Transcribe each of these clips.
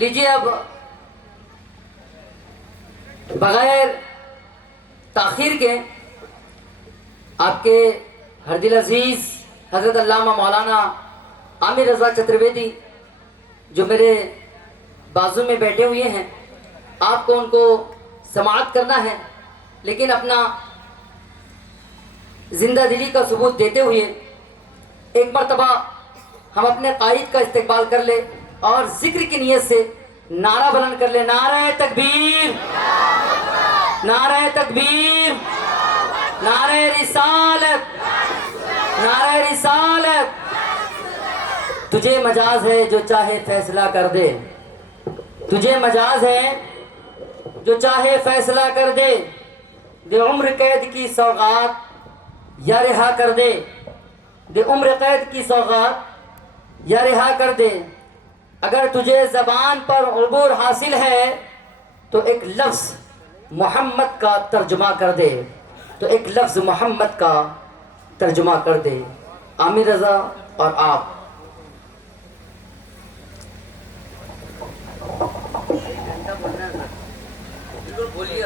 लीजिए अब बगैर ताखीर के आपके हरदिल अजीज हज़रत अल्लामा मौलाना आमिर रज़ा चतुर्वेदी जो मेरे बाजू में बैठे हुए हैं, आपको उनको समाअत करना है, लेकिन अपना जिंदा दिली का सबूत देते हुए एक मरतबा हम अपने कायद का इस्तेक़बाल कर ले और जिक्र की नीयत से नारा बुलंद कर ले। नारे तकबीर, नारे तकबीर, नारे रिसालत, नारे रिसालत। तुझे मजाज है जो चाहे फैसला कर दे, तुझे मजाज है जो चाहे फैसला कर दे, दे उम्र कैद की सौगात या रिहा कर दे, दे उम्र कैद की सौगात या रिहा कर दे। अगर तुझे ज़बान पर उबूर हासिल है तो एक लफ्ज़ मोहम्मद का तर्जुमा कर दे, तो एक लफ्ज़ मोहम्मद का तर्जुमा कर दे। आमिर रज़ा और आप बोलिए।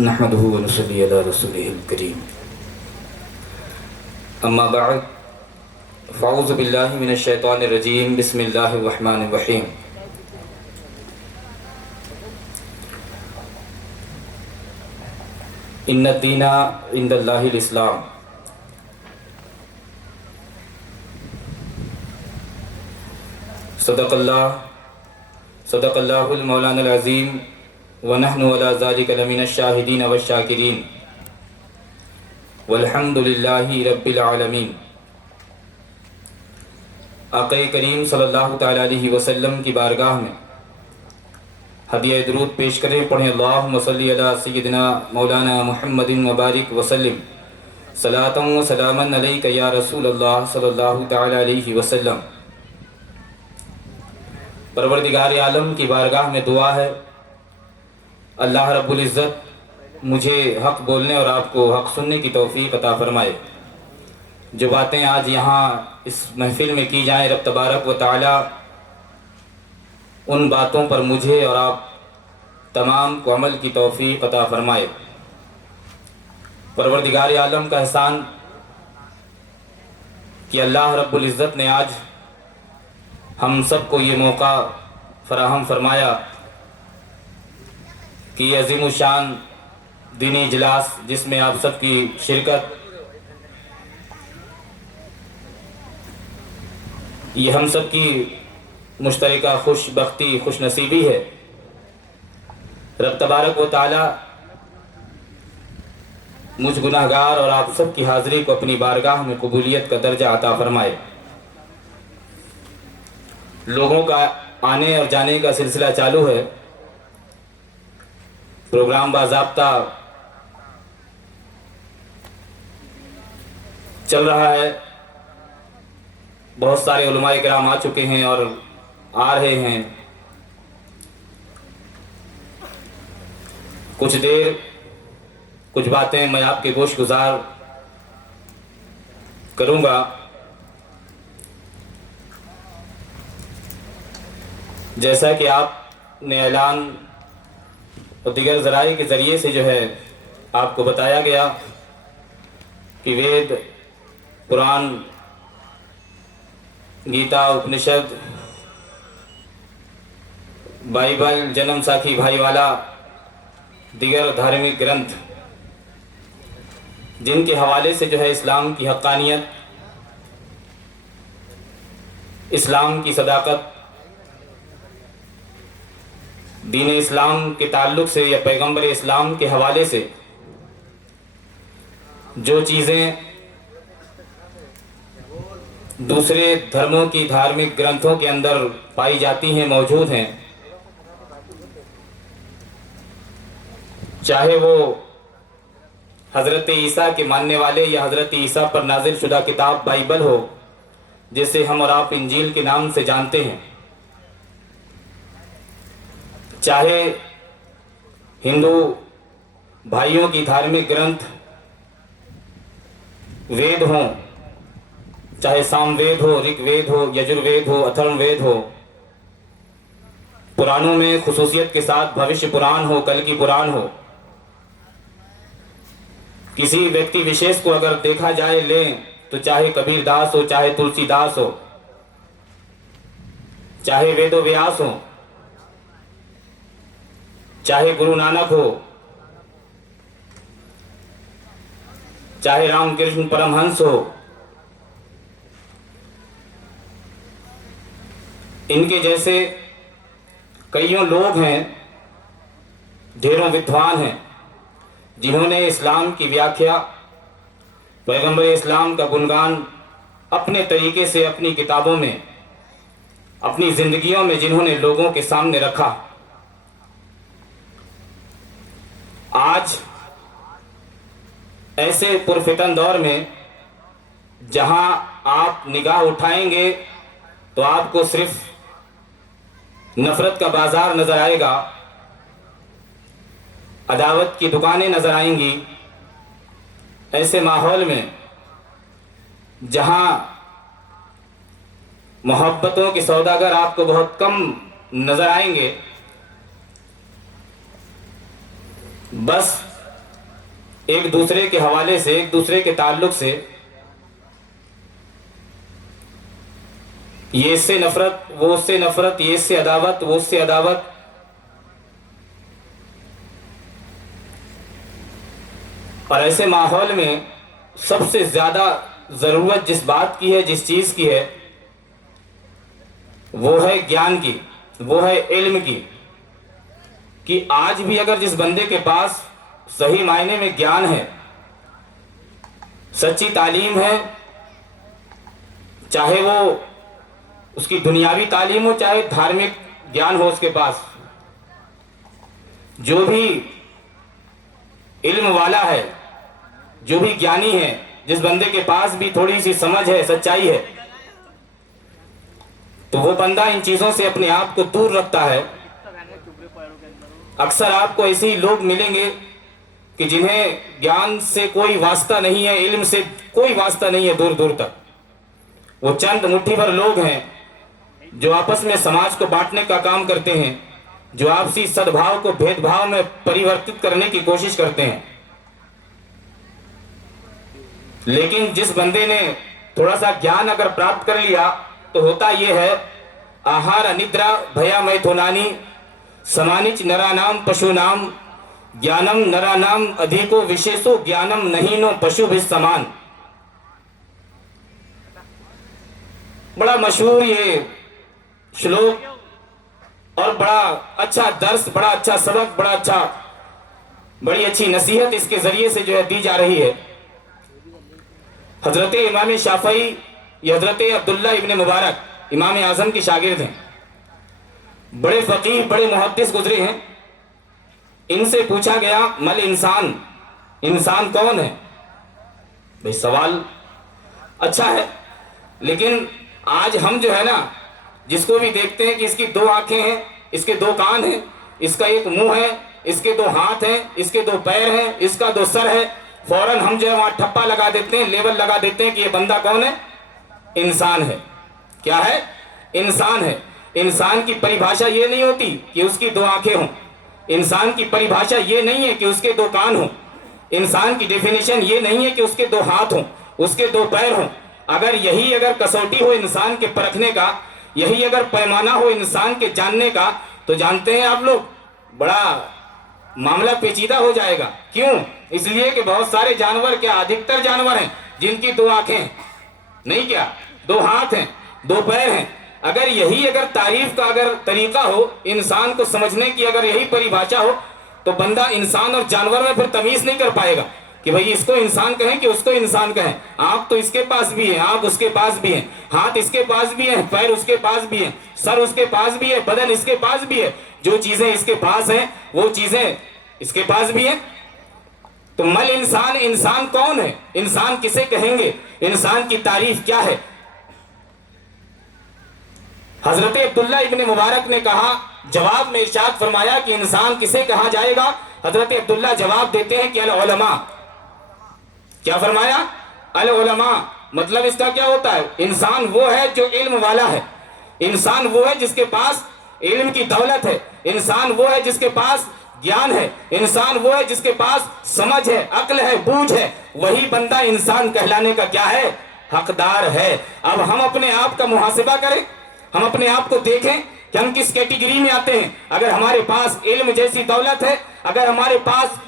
नहमदुहु व नसल्ली अला रसूलिहिल करीम। अम्मा बअद, फ़अऊज़ु बिल्लाहि मिनश शैतानिर रजीम। बिस्मिल्लाहिर रहमानिर रहीम। इन्नद दीना इंदल्लाहिल इस्लाम। सदक़ल्लाहुल मौलानाल अज़ीम व नहनु अला ज़ालिका लमिनश शाहिदीन व शाकिरीन वल्हम्दुलिल्लाहि रब्बिल आलमीन। आक़ा करीम सल्लल्लाहु तआला अलैहि वसल्लम की बारगाह में हदिया दुरूद पेश करें। पढ़ें अल्लाहुम्मा सल्लि अला सय्यिदिना मौलाना मुहम्मदिन व बारिक वसल्लिम सलातन व सलामन अलैका या रसूलल्लाह सल्लल्लाहु तआला अलैहि वसल्लम। परवरदिगार आलम की बारगाह में दुआ है, अल्लाह रब्बुल इज़्ज़त मुझे हक़ बोलने और आपको हक़ सुनने की तौफ़ीक़ अता फ़रमाए। जो बातें आज यहाँ इस महफ़िल में की जाएँ, रब तबारक व तआला उन बातों पर मुझे और आप तमाम को अमल की तौफ़ीक़ अता फ़रमाए। परवरदिगार आलम का एहसान कि अल्लाह रब्बुल इज़्ज़त ने आज हम सबको ये मौका फ़राहम फरमाया कि ये अज़ीम शान दीनी इजलास जिसमें आप सबकी शिरकत, ये हम सब की मुश्तरका खुशबख्ती खुश नसीबी है। रब तबारक व तआला मुझ गुनाहगार और आप सब की हाज़िरी को अपनी बारगाह में कबूलियत का दर्जा अता फ़रमाए। लोगों का आने और जाने का सिलसिला चालू है, प्रोग्राम बाज़ाब्ता चल रहा है। बहुत सारे उलमाए किराम आ चुके हैं और आ रहे हैं। कुछ देर कुछ बातें मैं आपके गोश गुजार करूँगा। जैसा कि आपने ऐलान और दीगर ज़राए के ज़रिए से जो है आपको बताया गया कि वेद, कुरान, गीता, उपनिषद, बाइबल, जन्म साखी भाईवाला, दीगर धार्मिक ग्रंथ जिनके हवाले से जो है इस्लाम की हक़ानियत, इस्लाम की सदाकत, दीन इस्लाम के ताल्लुक़ से या पैगंबर इस्लाम के हवाले से जो चीज़ें दूसरे धर्मों की धार्मिक ग्रंथों के अंदर पाई जाती हैं, मौजूद हैं, चाहे वो हज़रत ईसा के मानने वाले या हज़रत ईसा पर नाजिल शुदा किताब बाइबल हो, जिसे हम और आप इंजील के नाम से जानते हैं, चाहे हिंदू भाइयों की धार्मिक ग्रंथ वेद हों, चाहे सामवेद हो, ऋग्वेद हो, यजुर्वेद हो, अथर्ववेद हो, पुराणों में खुसूसियत के साथ भविष्य पुराण हो, कल की पुराण हो, किसी व्यक्ति विशेष को अगर देखा जाए लें तो चाहे कबीर दास हो, चाहे तुलसीदास हो, चाहे वेदो व्यास हो, चाहे गुरु नानक हो, चाहे रामकृष्ण परमहंस हो, इनके जैसे कईयों लोग हैं, ढेरों विद्वान हैं, जिन्होंने इस्लाम की व्याख्या, पैगंबर इस्लाम का गुणगान अपने तरीके से अपनी किताबों में, अपनी जिंदगियों में जिन्होंने लोगों के सामने रखा। आज ऐसे पुरफितन दौर में जहां आप निगाह उठाएंगे तो आपको सिर्फ नफरत का बाजार नजर आएगा, अदावत की दुकानें नजर आएंगी। ऐसे माहौल में जहां मोहब्बतों के सौदागर आपको बहुत कम नजर आएंगे, बस एक दूसरे के हवाले से, एक दूसरे के ताल्लुक से ये इससे नफरत, वो उससे नफरत, ये इससे अदावत, वो उससे अदावत। और ऐसे माहौल में सबसे ज्यादा जरूरत जिस बात की है, जिस चीज की है, वो है ज्ञान की, वो है इल्म की। कि आज भी अगर जिस बंदे के पास सही मायने में ज्ञान है, सच्ची तालीम है, चाहे वो उसकी दुनियावी तालीम हो, चाहे धार्मिक ज्ञान हो उसके पास, जो भी इल्म वाला है, जो भी ज्ञानी है, जिस बंदे के पास भी थोड़ी सी समझ है, सच्चाई है, तो वो बंदा इन चीजों से अपने आप को दूर रखता है। अक्सर आपको ऐसे ही लोग मिलेंगे कि जिन्हें ज्ञान से कोई वास्ता नहीं है, इल्म से कोई वास्ता नहीं है दूर दूर तक। वो चंद मुट्ठी भर लोग हैं जो आपस में समाज को बांटने का काम करते हैं, जो आपसी सद्भाव को भेदभाव में परिवर्तित करने की कोशिश करते हैं। लेकिन जिस बंदे ने थोड़ा सा ज्ञान अगर प्राप्त कर लिया तो होता यह है, आहार अनिद्रा भया मैथुनानी समानिच नरानाम पशुनाम ज्ञानम नरानाम अधिको विशेषो ज्ञानम नहीं नो पशु भी समान। बड़ा मशहूर ये श्लोक और बड़ा अच्छा दर्स, बड़ा अच्छा सबक, बड़ा अच्छा, बड़ी अच्छी नसीहत इसके जरिए से जो है दी जा रही है। हजरत इमाम शाफई या हजरत अब्दुल्ला इब्ने मुबारक इमाम आजम की शागिर्द हैं, बड़े फकीह, बड़े मुहद्दिस गुजरे हैं। इनसे पूछा गया मल इंसान, इंसान कौन है? भाई सवाल अच्छा है, लेकिन आज हम जो है ना, जिसको भी देखते हैं कि इसकी दो आंखें हैं, इसके दो कान हैं, इसका एक मुंह है, इसके दो हाथ हैं, इसके दो पैर हैं, इसका दो सर है, फौरन हम जो है वहां ठप्पा लगा देते हैं, लेबल लगा देते हैं कि ये बंदा कौन है? इंसान है। क्या है? इंसान है। इंसान की परिभाषा ये नहीं होती कि उसकी दो आंखें हों, इंसान की परिभाषा ये नहीं है कि उसके दो कान हों, इंसान की डेफिनेशन ये नहीं है कि उसके दो हाथ हों, उसके दो पैर हों। अगर कसौटी हो इंसान के परखने का, यही अगर पैमाना हो इंसान के जानने का, तो जानते हैं आप लोग बड़ा मामला पेचीदा हो जाएगा। क्यों? इसलिए कि बहुत सारे जानवर, क्या अधिकतर जानवर हैं जिनकी दो आंखें हैं, नहीं क्या, दो हाथ हैं, दो पैर हैं। अगर तारीफ का अगर तरीका हो, इंसान को समझने की अगर यही परिभाषा हो, तो बंदा इंसान और जानवर में फिर तमीज नहीं कर पाएगा कि भाई इसको इंसान कहें कि उसको इंसान कहें। आंख तो इसके पास भी है, आंख उसके पास भी है, हाथ इसके पास भी है, पैर उसके पास भी है, सर उसके पास भी है, बदन इसके पास भी है। जो चीजें इसके पास हैं वो चीजें इसके पास भी है। तो मल इंसान, इंसान कौन है, इंसान किसे कहेंगे, इंसान की तारीफ क्या है। हजरत अब्दुल्ला इब्ने मुबारक ने कहा, जवाब में इरशाद फरमाया कि इंसान किसे कहा जाएगा। हजरत अब्दुल्ला जवाब देते हैं कि अल उलमा। क्या फरमाया? अल उलमा। मतलब इसका क्या होता है? इंसान वो है जो इल्म वाला है, इंसान वो है जिसके पास इल्म की दौलत है, इंसान वो है जिसके पास ज्ञान है, इंसान वो है जिसके पास समझ है, अक्ल है, बूझ है। वही बंदा इंसान कहलाने का क्या है? हकदार है। अब हम अपने आप का मुहासिबा करें, हम अपने आप को देखें कि हम किस कैटेगरी में आते हैं। अगर हमारे पास इल्म जैसी दौलत है, अगर हमारे पास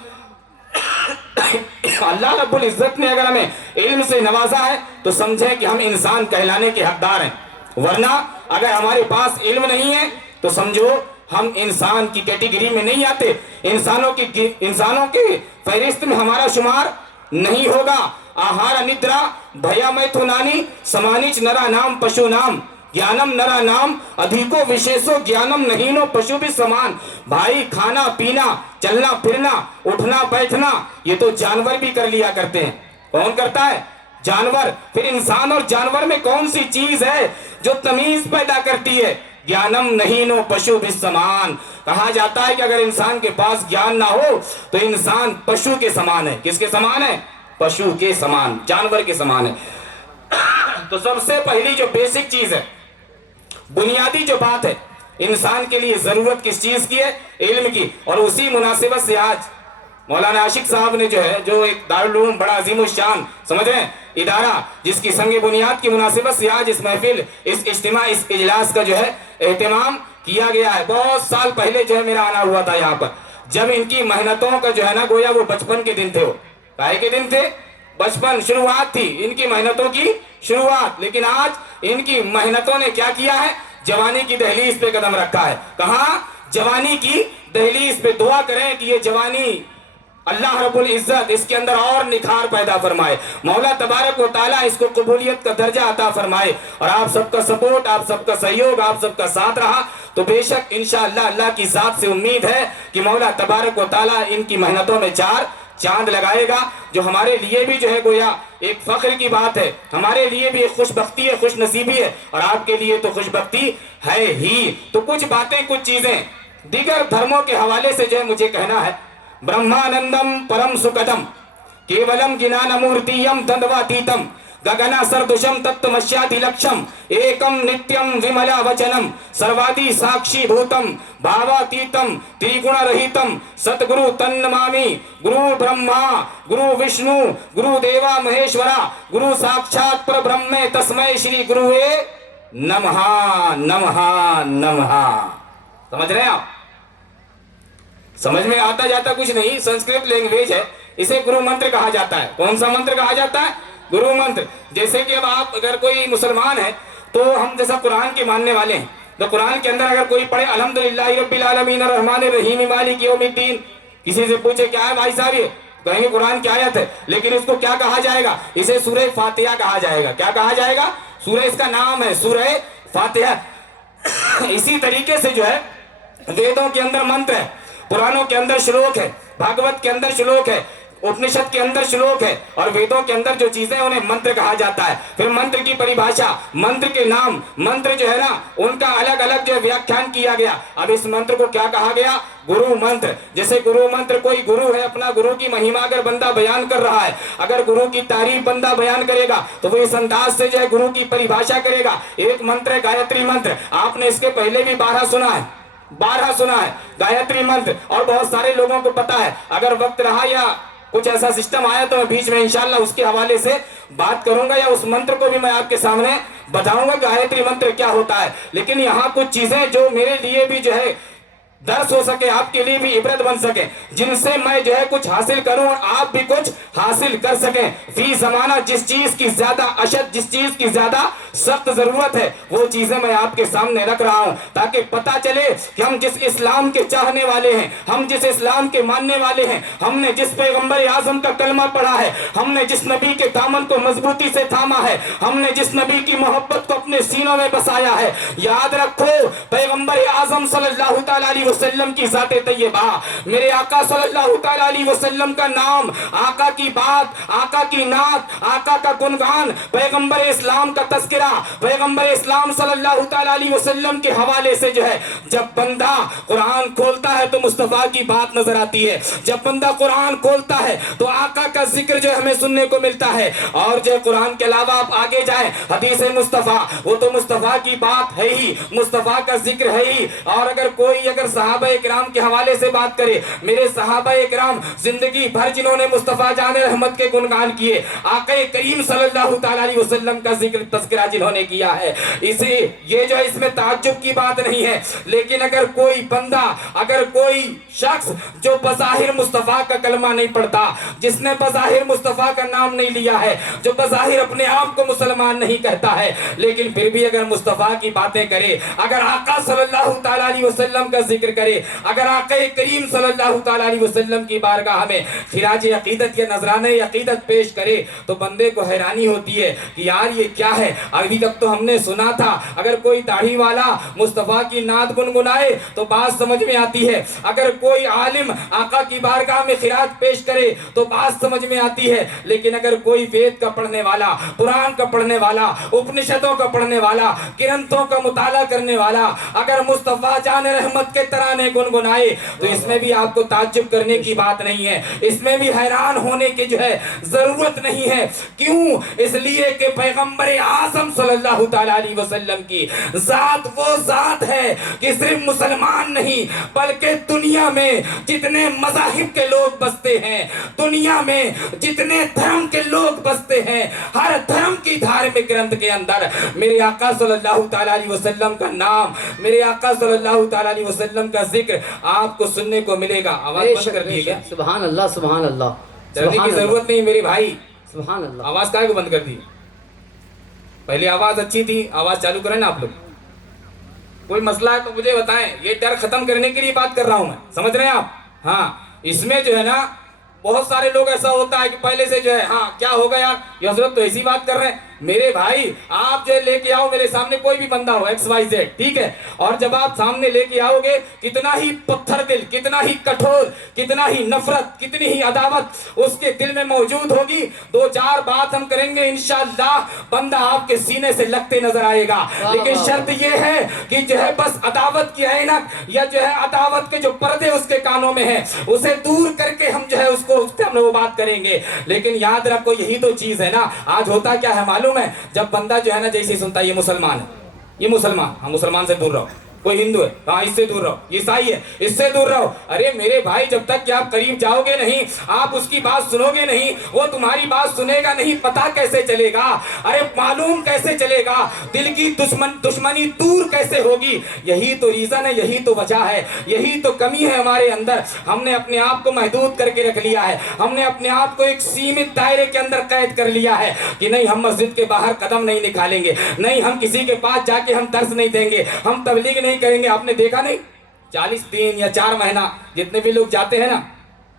अल्लाह रब्बुल इज्जत ने अगर हमें इल्म से नवाजा है, तो समझें कि हम इंसान कहलाने के हकदार हैं। वरना अगर हमारे पास इल्म नहीं है तो समझो हम इंसान की कैटेगरी में नहीं आते, इंसानों की फहरिस्त में हमारा शुमार नहीं होगा। आहार निद्रा भया मैथुनानी समानिच नरा नाम पशु नाम ज्ञानम नरा नाम अधिको विशेषो ज्ञानम नहीनो पशु भी समान। भाई खाना पीना, चलना फिरना, उठना बैठना, ये तो जानवर भी कर लिया करते हैं। कौन करता है? जानवर। फिर इंसान और जानवर में कौन सी चीज है जो तमीज पैदा करती है? ज्ञानम नहीनो पशु भी समान। कहा जाता है कि अगर इंसान के पास ज्ञान ना हो तो इंसान पशु के समान है। किसके समान है? पशु के समान, जानवर के समान है। तो सबसे पहली जो बेसिक चीज है, बुनियादी जो बात है, इंसान के लिए जरूरत किस चीज की है? इल्म की। और उसी मुनासिबत से आज मौलाना आशिक साहब ने जो एक दारुल उलूम बड़ा अजीम शान समझ रहे हैं इदारा, जिसकी संगे बुनियाद की मुनासिबत से आज इस महफिल, इस इज्तिमा, इस इजलास का एहतमाम किया गया है। बहुत साल पहले मेरा आना हुआ था यहाँ पर, जब इनकी मेहनतों का ना गोया वो बचपन के दिन थे। वो काहे के दिन थे? बचपन, शुरुआत थी इनकी मेहनतों की शुरुआत। लेकिन आज इनकी मेहनतों ने क्या किया है? जवानी की दहलीज पे कदम रखा है। कहाँ? जवानी की दहलीज पे। दुआ करें कि ये जवानी अल्लाह रब्बुल इज्जत इसके अंदर और निखार पैदा फरमाए, मौला तबारक व तआला इसको कबूलियत का दर्जा अता फरमाए। और आप सबका सपोर्ट, आप सबका सहयोग, आप सबका साथ रहा तो बेशक इंशाअल्लाह अल्लाह की जात से उम्मीद है कि मौला तबारक व तआला इनकी मेहनतों में चार चांद लगाएगा, जो हमारे लिए भी गोया एक फख्र की बात है, हमारे लिए भी एक खुशबख्ती है, खुश नसीबी है, और आपके लिए तो खुशबख्ती है ही। तो कुछ बातें, कुछ चीजें दीगर धर्मों के हवाले से मुझे कहना है। ब्रह्मानंदम परम सुखदम केवलम ज्ञानमूर्तियम दंडवातीतम गगना सरदुषम तत्वमस्याधिलक्षम एकम नित्यम विमला वचनम सर्वादि साक्षी भूतम भावातीतम त्रिगुण रहितम सतगुरु तन्नमामि गुरु ब्रह्मा गुरु विष्णु गुरु देवा महेश्वरा गुरु साक्षात परब्रह्मे तस्मै श्री गुरुवे नमः नमः नमः। समझ रहे हैं आप? समझ में आता जाता कुछ नहीं, संस्कृत लैंग्वेज है, इसे गुरु मंत्र कहा जाता है। कौन सा मंत्र कहा जाता है? गुरु मंत्र। जैसे कि अब आप अगर कोई मुसलमान है तो हम जैसा कुरान के मानने वाले हैं, तो कुरान के अंदर अगर कोई पढ़े अल्हम्दुलिल्लाहि रब्बिल आलमीन अर्रहमानिर रहीम मालिक यौमिद्दीन, किसी से पूछे क्या है भाई साहब, ये कहेंगे कुरान की आयत है, लेकिन इसको क्या कहा जाएगा? इसे सूरह फातिहा कहा जाएगा। क्या कहा जाएगा? सूरह, इसका नाम है सूरह फातिहा। इसी तरीके से वेदों के अंदर मंत्र है, पुराणों के अंदर श्लोक है, भागवत के अंदर श्लोक है, उपनिषद के अंदर श्लोक है, और वेदों के अंदर जो चीजें उन्हें मंत्र कहा जाता है। फिर मंत्र की परिभाषा, मंत्र के नाम, मंत्र उनका अलग अलग व्याख्यान किया गया। अब इस मंत्र को क्या कहा गया? गुरु मंत्र। जैसे गुरु मंत्र, कोई गुरु है, अपना गुरु की महिमा अगर बंदा बयान कर रहा है, अगर गुरु की तारीफ बंदा बयान करेगा तो वो इस अंदाज से गुरु की परिभाषा करेगा। एक मंत्र है गायत्री मंत्र, आपने इसके पहले भी 12 सुना है गायत्री मंत्र, और बहुत सारे लोगों को पता है। अगर वक्त रहा या कुछ ऐसा सिस्टम आया तो मैं बीच में इंशाल्लाह उसके हवाले से बात करूंगा, या उस मंत्र को भी मैं आपके सामने बताऊंगा गायत्री मंत्र क्या होता है। लेकिन यहाँ कुछ चीजें जो मेरे लिए भी दर्श हो सके, आपके लिए भी इबरत बन सके, जिनसे मैं कुछ हासिल करूं और आप भी कुछ हासिल कर सकें। फी जमाना जिस चीज की ज्यादा अशद, जिस चीज की ज्यादा सख्त जरूरत है, वो चीजें मैं आपके सामने रख रहा हूं, ताकि पता चले कि हम जिस इस्लाम के चाहने वाले हैं, हम जिस इस्लाम के मानने वाले हैं, हमने जिस पैगंबर आजम का कलमा पढ़ा है, हमने जिस नबी के दामन को मजबूती से थामा है, हमने जिस नबी की मोहब्बत को अपने सीनों में बसाया है। याद रखो, पैगंबर आजम सल्लल्लाहु अलैहि वसल्लम की ज़ात तैयबा, मेरे आका सल्लल्लाहु ताला अलैहि वसल्लम का नाम, आका की बात, आका की नात, आका का गुणगान, पैगंबर इस्लाम का तस्करा, पैगंबर इस्लाम सल्लल्लाहु ताला अलैहि वसल्लम के हवाले से जो है जब बंदा कुरान खोलता है तो मुस्तफ़ा की बात नजर आती है। जब बंदा कुरान खोलता है तो आका का जिक्र जो हमें सुनने को मिलता है। और जो कुरान के अलावा आप आगे जाए हदीस मुस्तफ़ा, वो तो मुस्तफ़ा की बात है ही, मुस्तफ़ा का जिक्र है ही। और अगर सहाबा इकराम के हवाले से बात करे, मेरे सहाबा इकराम जिंदगी भर जिन्होंने मुस्तफ़ा जान रहमत के गुणगान किए, आका करीम सल्लल्लाहु ताला अलैहि वसल्लम का जिक्र तज़किरा जिन्होंने किया है, इसे ये जो इसमें ताज्जुब की बात नहीं है। लेकिन अगर कोई बंदा, अगर कोई शख्स जो बज़ाहिर मुस्तफ़ा का कलमा नहीं पढ़ता, जिसने बज़ाहिर मुस्तफ़ा का नाम नहीं लिया है, जो बज़ाहिर अपने आप को मुसलमान नहीं कहता है, लेकिन फिर भी अगर मुस्तफ़ा की बातें करे, अगर आका सल्लल्लाहु ताला अलैहि वसल्लम का जिक्र करे, अगर आका करीम सल्लल्लाहु ताला अलैहि वसल्लम की बारगाह में खिराज अकीदत या नजराने अकीदत पेश करे, तो बंदे को हैरानी होती है कि यार ये क्या है। अभी तक तो हमने सुना था अगर कोई दाढ़ी वाला मुस्तफ़ा की नात गुनगुनाए तो बात समझ में आती है, अगर कोई आलिम आका की बारगाह में खिराज पेश करे तो बात समझ में आती है। लेकिन अगर कोई वेद का पढ़ने वाला, कुरान का पढ़ने वाला, उपनिषदों का पढ़ने वाला, ग्रंथों का मुताला करने वाला अगर मुस्तफ़ा जान रहमत के तराने गुनगुनाए तो इसमें भी आपको ताज्जुब करने की बात नहीं है, इसमें भी हैरान होने की जो है जरूरत नहीं है। क्यों? इसलिए कि पैगंबर आज़म सल्लल्लाहु ताला अलैहि वसल्लम की जात वो जात है कि सिर्फ मुसलमान नहीं बल्कि दुनिया में जितने मज़ाहिब के लोग बसते हैं, दुनिया में जितने धर्म के लोग बसते हैं, हर धर्म की धार्मिक ग्रंथ के अंदर मेरे आका सल्लल्लाहु ताला अलैहि वसल्लम का नाम, मेरे आका सल्लल्लाहु ताला अलैहि वसल्लम का जिक्र आपको सुनने को मिलेगा। आवाज बंद कर दी क्या? सुभान अल्लाह, सुभान अल्लाह, डरने की जरूरत नहीं मेरे भाई। सुभान अल्लाह। आवाज काहे को बंद कर दी? पहले आवाज अच्छी थी, आवाज चालू करें ना आप लोग। कोई मसला है तो मुझे बताएं, ये डर खत्म करने के लिए बात कर रहा हूं मैं, समझ रहे हैं आप? हाँ, इसमें जो है ना बहुत सारे लोग ऐसा होता है कि पहले से जो है हाँ क्या होगा यार, ये हजरत तो ऐसी बात कर रहे हैं। मेरे भाई आप जो लेके आओ मेरे सामने कोई भी बंदा हो XYZ, ठीक है, और जब आप सामने लेके आओगे कितना ही पत्थर दिल, कितना ही कठोर, कितना ही नफरत, कितनी ही अदावत उसके दिल में मौजूद होगी, दो चार बात हम करेंगे इंशाअल्लाह बंदा आपके सीने से लगते नजर आएगा। लेकिन शर्त ये है कि जो है बस अदावत की ऐनक या जो है अदावत के जो पर्दे उसके कानों में है उसे दूर करके हम जो है उसको हम वो बात करेंगे। लेकिन याद रखो यही तो चीज है ना। आज होता क्या है मालूम है, जब बंदा जो है ना जैसे सुनता है ये मुसलमान है, ये मुसलमान, हम मुसलमान से दूर रहो, कोई हिंदू है हाँ इससे दूर रहो, ईसाई है इससे दूर रहो। अरे मेरे भाई जब तक कि आप करीब जाओगे नहीं, आप उसकी बात सुनोगे नहीं, वो तुम्हारी बात सुनेगा नहीं, पता कैसे चलेगा? अरे मालूम कैसे चलेगा? दिल की दुश्मनी दूर कैसे होगी? यही तो रीजन है, यही तो वजह है, यही तो कमी है हमारे अंदर। हमने अपने आप को महदूद करके रख लिया है, हमने अपने आप को एक सीमित दायरे के अंदर कैद कर लिया है कि नहीं हम मस्जिद के बाहर कदम नहीं निकालेंगे, नहीं हम किसी के पास जाके हम दर्स नहीं देंगे, हम तबलीग नहीं करेंगे। आपने देखा नहीं 40 दिन या 4 महीना जितने भी लोग जाते हैं ना,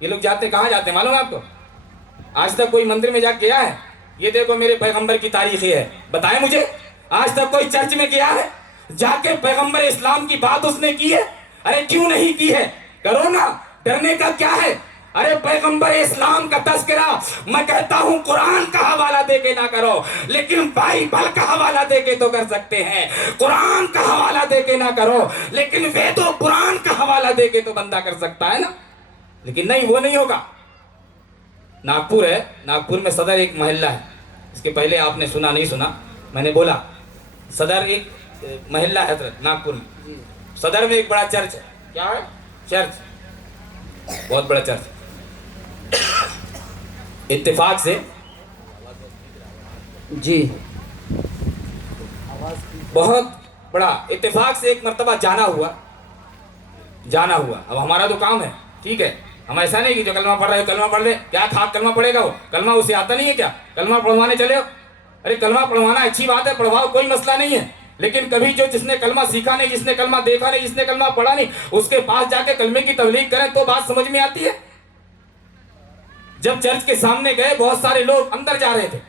ये लोग जाते कहाँ जाते हैं मालूम है आपको? आज तक कोई मंदिर में जाके गया है? ये देखो मेरे पैगंबर की तारीख है, बताएं मुझे आज तक कोई चर्च में गया है जाके पैगंबर इस्लाम की बात उसने की है? अरे क्यों नहीं की है? करो ना, डरने का क्या है? अरे पैगंबर इस्लाम का तज़किरा मैं कहता हूं कुरान का हवाला देके ना करो, लेकिन बाइबल का हवाला देके तो कर सकते हैं। कुरान का हवाला देके ना करो, लेकिन वेदों कुरान का हवाला देके तो बंदा कर सकता है ना। लेकिन नहीं, वो नहीं होगा। नागपुर है, नागपुर में सदर एक महल्ला है, इसके पहले आपने सुना नहीं सुना, मैंने बोला सदर एक महल्ला है नागपुर में, सदर में एक बड़ा चर्च है। क्या है? चर्च, बहुत बड़ा चर्च। इत्तेफाक से जी बहुत बड़ा इत्तेफाक से एक मर्तबा जाना हुआ। अब हमारा तो काम है, ठीक है, हम ऐसा नहीं कि जो कलमा पढ़ रहे हो कलमा पढ़ ले, क्या खाक कलमा पढ़ेगा वो? कलमा उसे आता नहीं है क्या? कलमा पढ़वाने चले हो? अरे कलमा पढ़वाना अच्छी बात है, पढ़वाओ, कोई मसला नहीं है, लेकिन कभी जो जिसने कलमा सीखा नहीं, जिसने कलमा देखा नहीं, जिसने कलमा पढ़ा नहीं, उसके पास जाके कलमे की तबलीग करें तो बात समझ में आती है। जब चर्च के सामने गए, बहुत सारे लोग अंदर जा रहे थे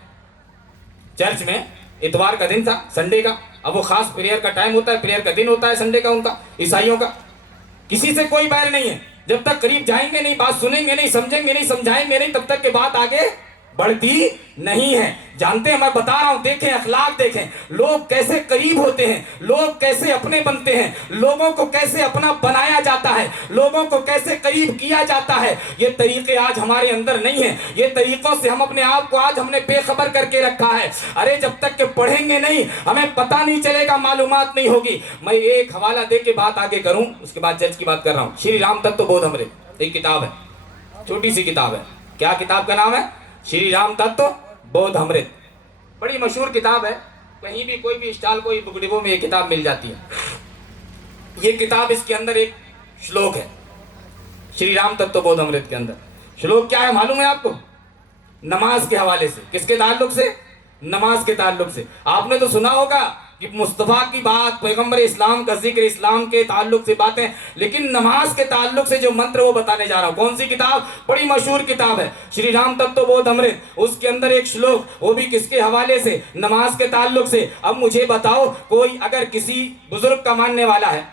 चर्च में, इतवार का दिन था, संडे का। अब वो खास प्रेयर का टाइम होता है, प्रेयर का दिन होता है संडे का उनका, ईसाइयों का। किसी से कोई बैर नहीं है। जब तक करीब जाएंगे नहीं, बात सुनेंगे नहीं, समझेंगे नहीं, समझाएंगे नहीं, तब तक के बात आगे बढ़ती नहीं है। जानते हैं, मैं बता रहा हूं, देखें अखलाक, देखें लोग कैसे करीब होते हैं, लोग कैसे अपने बनते हैं, लोगों को कैसे अपना बनाया जाता है, लोगों को कैसे करीब किया जाता है। ये तरीके आज हमारे अंदर नहीं है। ये तरीकों से हम अपने आप को आज हमने बेखबर करके रखा है। अरे जब तक के पढ़ेंगे नहीं, हमें पता नहीं चलेगा, मालूमात नहीं होगी। मैं एक हवाला दे के बात आगे करूं, उसके बाद जज की बात कर रहा हूं। श्री राम तत्व बोध अमृत एक किताब है, छोटी सी किताब है। क्या किताब का नाम है? श्री राम तत्व बोध अमृत। बड़ी मशहूर किताब है, कहीं भी कोई भी स्टॉल, कोई बुक डिपो में ये किताब मिल जाती है। ये किताब, इसके अंदर एक श्लोक है श्री राम तत्व बोध अमृत के अंदर। श्लोक क्या है मालूम है आपको? नमाज के हवाले से। किसके ताल्लुक से? नमाज के ताल्लुक से। आपने तो सुना होगा कि मुस्तफा की बात, पैगंबर इस्लाम का जिक्र, इस्लाम के ताल्लुक से बातें, लेकिन नमाज के ताल्लुक से जो मंत्र वो बताने जा रहा हूं। कौन सी किताब? बड़ी मशहूर किताब है श्री राम तत्व बोध अमृत। उसके अंदर एक श्लोक, वो भी किसके हवाले से? नमाज के ताल्लुक से। अब मुझे बताओ, कोई अगर किसी बुजुर्ग का मानने वाला है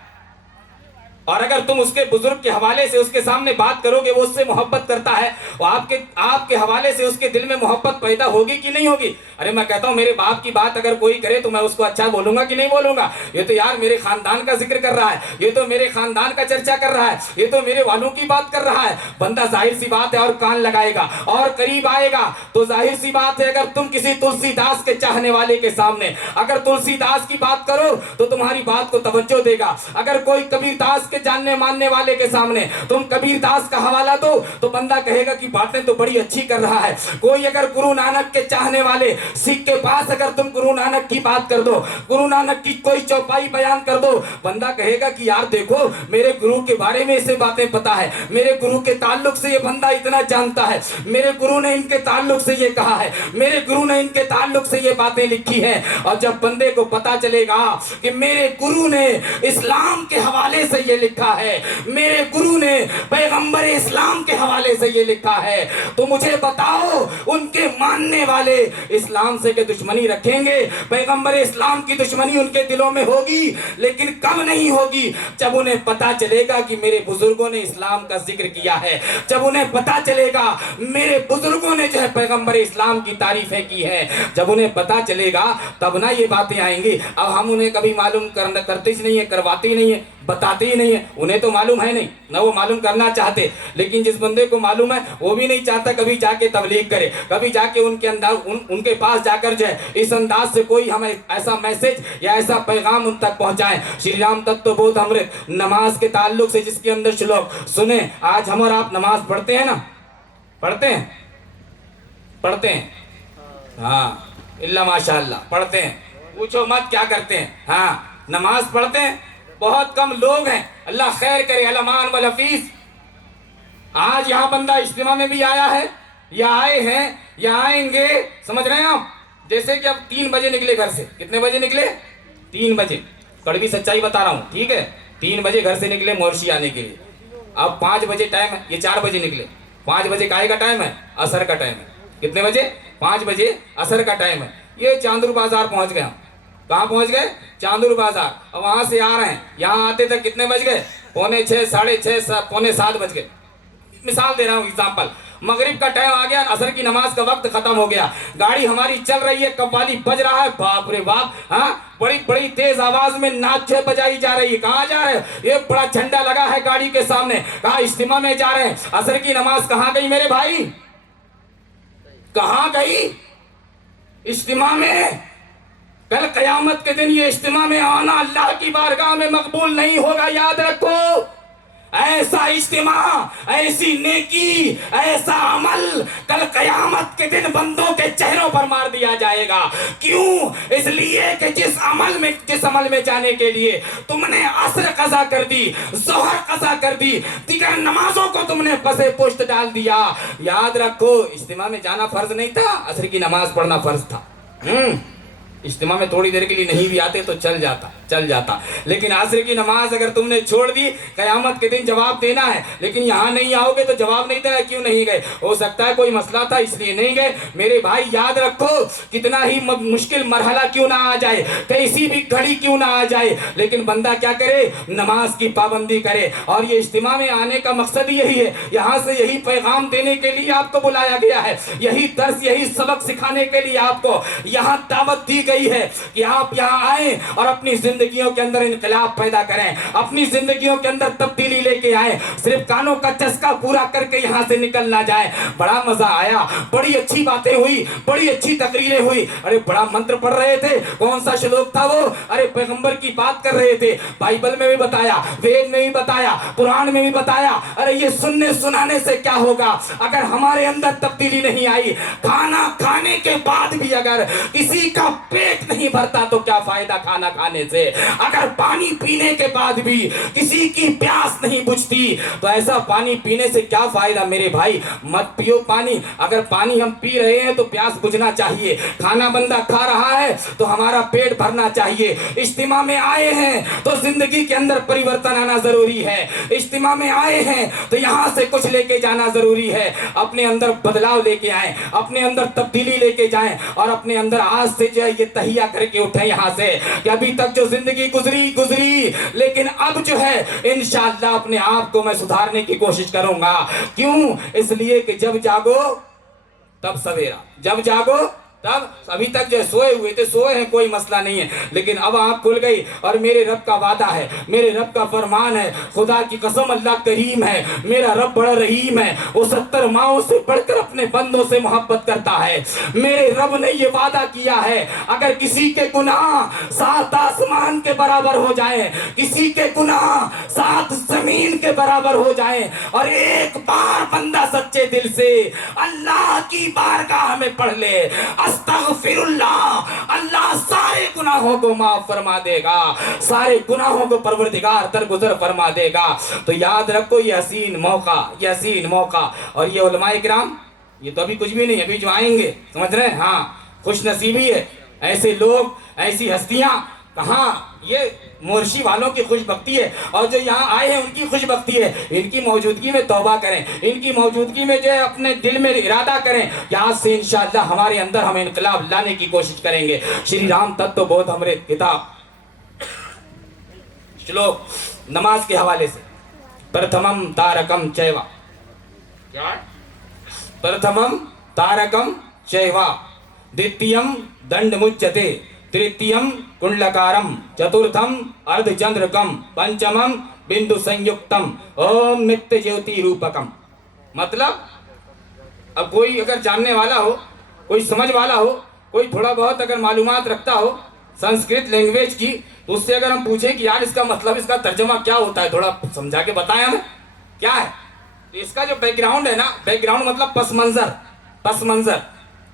और अगर तुम उसके बुजुर्ग के हवाले से उसके सामने बात करोगे, वो उससे मोहब्बत करता है, और आपके हवाले से उसके दिल में मोहब्बत पैदा होगी कि नहीं होगी? अरे मैं कहता हूं, मेरे बाप की बात अगर कोई करे तो मैं उसको अच्छा बोलूंगा कि नहीं बोलूंगा? ये तो यार मेरे खानदान का जिक्र कर रहा है, ये तो मेरे खानदान का चर्चा कर रहा है, ये तो मेरे वालों की बात कर रहा है। बंदा जाहिर सी बात है और कान लगाएगा और करीब आएगा। तो जाहिर सी बात है, अगर तुम किसी तुलसीदास के चाहने वाले के सामने अगर तुलसीदास की बात करो तो तुम्हारी बात को तवज्जो देगा। अगर कोई कबीरदास के जानने मानने वाले के सामने तुम कबीरदास का हवाला दो तो बंदा कहेगा कि बातें तो बड़ी अच्छी कर रहा है। कोई अगर गुरु नानक के चाहने वाले सिख के पास अगर तुम गुरु नानक की बात कर दो, गुरु नानक की कोई चौपाई बयान कर दो, बंदा कहेगा कि यार देखो, मेरे गुरु के बारे में इसे बातें पता है, मेरे गुरु के ताल्लुक से ये बंदा इतना जानता है, मेरे गुरु ने इनके ताल्लुक से ये कहा है, मेरे गुरु ने इनके ताल्लुक से ये बातें लिखी है। और जब बंदे को पता चलेगा कि मेरे गुरु ने इस्लाम के हवाले से ये लिखा है, मेरे गुरु ने पैगंबर इस्लाम के हवाले से ये लिखा है, तो मुझे बताओ, उनके मानने वाले इस्लाम से के दुश्मनी रखेंगे? पैगंबर इस्लाम की दुश्मनी उनके दिलों में होगी, लेकिन कब नहीं होगी? जब उन्हें पता चलेगा कि मेरे बुजुर्गों ने इस्लाम का जिक्र किया है, जब उन्हें पता चलेगा मेरे बुजुर्गों ने जो है पैगंबर इस्लाम की तारीफें की है, जब उन्हें पता चलेगा तब ना ये बातें आएंगी। अब हम उन्हें कभी मालूम करते ही नहीं है, करवाते ही नहीं है, बताते ही नहीं है। उन्हें तो मालूम है नहीं, ना वो मालूम करना चाहते, लेकिन जिस बंदे को मालूम है वो भी नहीं चाहता कभी जाके तबलीग करे, कभी जाके उनके अंदर उनके पास जाकर जो है इस अंदाज से कोई हमें ऐसा मैसेज या ऐसा पैगाम उन तक पहुंचाए। श्री राम तत्व बोध अमृत नमाज के ताल्लुक से जिसके अंदर श्लोक सुने। आज हम और आप नमाज पढ़ते हैं ना? पढ़ते हैं, पढ़ते हैं, हाँ, इल्ला माशाअल्लाह पढ़ते हैं। पूछो मत क्या करते हैं। हाँ, नमाज पढ़ते हैं, बहुत कम लोग हैं। अल्लाह खैर करे, अलमान वल हफीज। आज यहाँ बंदा इज्तिमा में भी आया है, या आए हैं या आएंगे, समझ रहे हैं आप? जैसे कि अब 3 बजे निकले घर से। कितने बजे निकले? 3 बजे। कड़वी सच्चाई बता रहा हूँ, ठीक है? 3 बजे घर से निकले मोर्शी आने के लिए। अब 5 बजे टाइम है, ये 4 बजे निकले। 5 बजे काहे का टाइम है? असर का टाइम है। कितने बजे? 5 बजे असर का टाइम है। ये चांदूर बाजार पहुंच गए। कहाँ पहुंच गए? चांदूर बाजार। अब वहां से आ रहे हैं, यहाँ आते तक कितने बज गए? 6:45, 6:30, 6:45 बज गए। मिसाल दे रहा हूँ, एग्जाम्पल। मगरिब का टाइम आ गया, असर की नमाज का वक्त खत्म हो गया, गाड़ी हमारी चल रही है, कव्वाली बज रहा है, बाप रे बाप, हाँ, बड़ी बड़ी तेज आवाज में नाचे बजाई जा रही है। कहाँ जा रहे हैं? ये बड़ा झंडा लगा है गाड़ी के सामने। कहाँ? इज्तिमा में जा रहे हैं। असर की नमाज कहाँ गई मेरे भाई? कहाँ गई? इज्तिमा में। कल कयामत के दिन ये इज्तिमा में आना अल्लाह की बारगाह में मकबूल नहीं होगा, याद रखो। ऐसा इज्तिमा, ऐसी नेकी, ऐसा अमल कल कयामत के दिन बंदों के चेहरों पर मार दिया जाएगा। क्यों? इसलिए कि जिस अमल में जाने के लिए तुमने असर कज़ा कर दी, ज़ोहर कज़ा कर दी, दिगर नमाजों को तुमने पसे पुश्त डाल दिया। याद रखो, इज्तिमा में जाना फर्ज नहीं था, असर की नमाज पढ़ना फर्ज था। इज्तिमा में थोड़ी देर के लिए नहीं भी आते तो चल जाता, लेकिन असर की नमाज अगर तुमने छोड़ दी, क़यामत के दिन जवाब देना है, लेकिन यहाँ नहीं आओगे तो जवाब नहीं देना क्यों नहीं गए। हो सकता है कोई मसला था इसलिए नहीं गए। मेरे भाई याद रखो, कितना ही मुश्किल मरहला क्यों ना आ जाए, कैसी भी घड़ी क्यों ना आ जाए, लेकिन बंदा क्या करे, नमाज की पाबंदी करे। और ये इज्तिमा में आने का मकसद यही है, यहाँ से यही पैगाम देने के लिए आपको बुलाया गया है, यही दर्स, यही सबक सिखाने के लिए आपको यहाँ दावत दी गई है कि आप यहाँ आए और अपनी जिंदगियों के अंदर इनकलाब पैदा करें, अपनी जिंदगियों के अंदर तब्दीली लेके आए, सिर्फ कानों का चस्का पूरा करके यहाँ से निकल ना जाए। बड़ा मजा आया, बड़ी अच्छी बातें हुई, बड़ी अच्छी तकरीरें हुई। अरे बड़ा मंत्र पढ़ रहे थे, कौन सा श्लोक था वो, अरे पैगंबर की बात कर रहे थे, बाइबल में भी बताया, वेद में भी बताया, कुरान में भी बताया। अरे ये सुनने सुनाने से क्या होगा अगर हमारे अंदर तब्दीली नहीं आई। खाना खाने के बाद भी अगर किसी का पेट नहीं भरता तो क्या फायदा खाना खाने से। अगर पानी पीने के बाद भी किसी की प्यास नहीं बुझती तो ऐसा पानी पीने से क्या फायदा। मेरे भाई मत पियो पानी, अगर पानी हम पी रहे हैं तो प्यास बुझना चाहिए। खाना बंदा खा रहा है तो हमारा पेट भरना चाहिए। इज्तिमा में आए हैं तो जिंदगी के अंदर परिवर्तन आना जरूरी है। इज्तिमा में आए हैं तो यहाँ से कुछ लेके जाना जरूरी है। अपने अंदर बदलाव लेके आए, अपने अंदर तब्दीली लेके जाएं और अपने अंदर आज से जो है ये तहिया करके उठे यहाँ से कि अभी तक जो जिंदगी गुजरी, लेकिन अब जो है इंशाअल्लाह अपने आप को मैं सुधारने की कोशिश करूंगा। क्यों? इसलिए कि जब जागो तब सवेरा, जब जागो तब। अभी तक जो सोए हुए थे सोए हैं, कोई मसला नहीं है, लेकिन अब आँख खुल गई और मेरे रब का वादा है, मेरे रब का फरमान है, खुदा की कसम अल्लाह करीम है, मेरा रब बड़ा रहीम है, वो 70 माओं से बढ़कर अपने बंदों से मोहब्बत करता है। मेरे रब ने ये वादा किया है, अगर किसी के गुनाह 7 आसमान के बराबर हो जाए, किसी के गुनाह 7 जमीन के बराबर हो जाए और एक बार बंदा सच्चे दिल से अल्लाह की बारगाह में पढ़ ले अस्तगफिरुल्लाह, अल्लाह सारे गुनाहों को माफ फरमा देगा, सारे गुनाहों को परवरदिगार दरगुजर फरमा देगा। तो याद रखो ये हसीन मौका। और ये उलमाए किराम, ये तो अभी कुछ भी नहीं, अभी जो आएंगे समझ रहे हैं। हाँ, खुश नसीबी है, ऐसे लोग, ऐसी हस्तियां कहाँ, ये मोर्शी वालों की खुशबख्ती है और जो यहाँ आए हैं उनकी खुशबख्ती है। इनकी मौजूदगी में तौबा करें, इनकी मौजूदगी में जो है अपने दिल में इरादा करें कि आज से इंशाअल्लाह हमारे अंदर हम इनकलाब लाने की कोशिश करेंगे। श्री राम तत्वबोध अमृत किताब श्लोक नमाज के हवाले से, प्रथमम तारकम चैवा, क्या प्रथमम तारकम चैवा, द्वितीयम दंड मुच्यते, तृतीयम कुंडलकारम, चतुर्थम अर्धचंद्रकम, पंचमम बिंदु संयुक्तम, ओम नित्य ज्योति रूपकम। मतलब अब कोई अगर जानने वाला हो, कोई समझ वाला हो, कोई थोड़ा बहुत अगर मालूमात रखता हो संस्कृत लैंग्वेज की, तो उससे अगर हम पूछें कि यार इसका मतलब, इसका तर्जमा क्या होता है, थोड़ा समझा के बताएं हमें क्या है। तो इसका जो बैकग्राउंड है ना, बैकग्राउंड मतलब पस मंजर।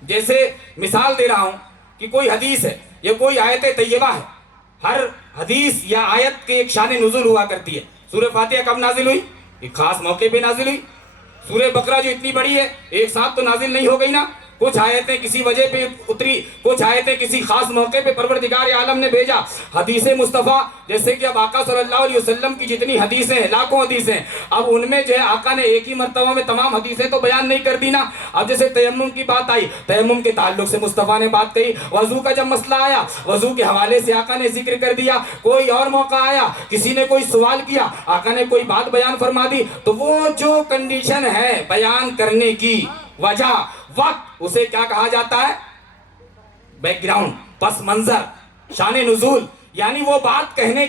जैसे मिसाल दे रहा हूं कि कोई हदीस है या कोई आयत तैयबा है, हर हदीस या आयत के एक शान नुज़ूल हुआ करती है। सूरह फातिहा कब नाजिल हुई? एक खास मौके पे नाजिल हुई। सूरह बकरा जो इतनी बड़ी है एक साथ तो नाजिल नहीं हो गई ना, कुछ आयतें किसी वजह पे उतरी, कुछ आयतें किसी खास मौके पे परवरदिगार आलम ने भेजा। हदीस मुस्तफ़ा, जैसे कि अब आका सल्लल्लाहु अलैहि वसल्लम की जितनी हदीसें हैं, लाखों हदीसें, अब उनमें जो है आका ने एक ही मर्तबा में तमाम हदीसें तो बयान नहीं कर दी ना। अब जैसे तयम्मुम की बात आई, तयम्मुम के ताल्लुक से मुस्तफ़ा ने बात कही। वजू का जब मसला आया, वजू के हवाले से आका ने जिक्र कर दिया। कोई और मौका आया, किसी ने कोई सवाल किया, आका ने कोई बात बयान फरमा दी। तो वो जो कंडीशन है बयान करने की, वजह, वक्त, उसे क्या कहा जाता है? बैकग्राउंड, पस मंजर, शान नुज़ूल। यानी वो बात कहने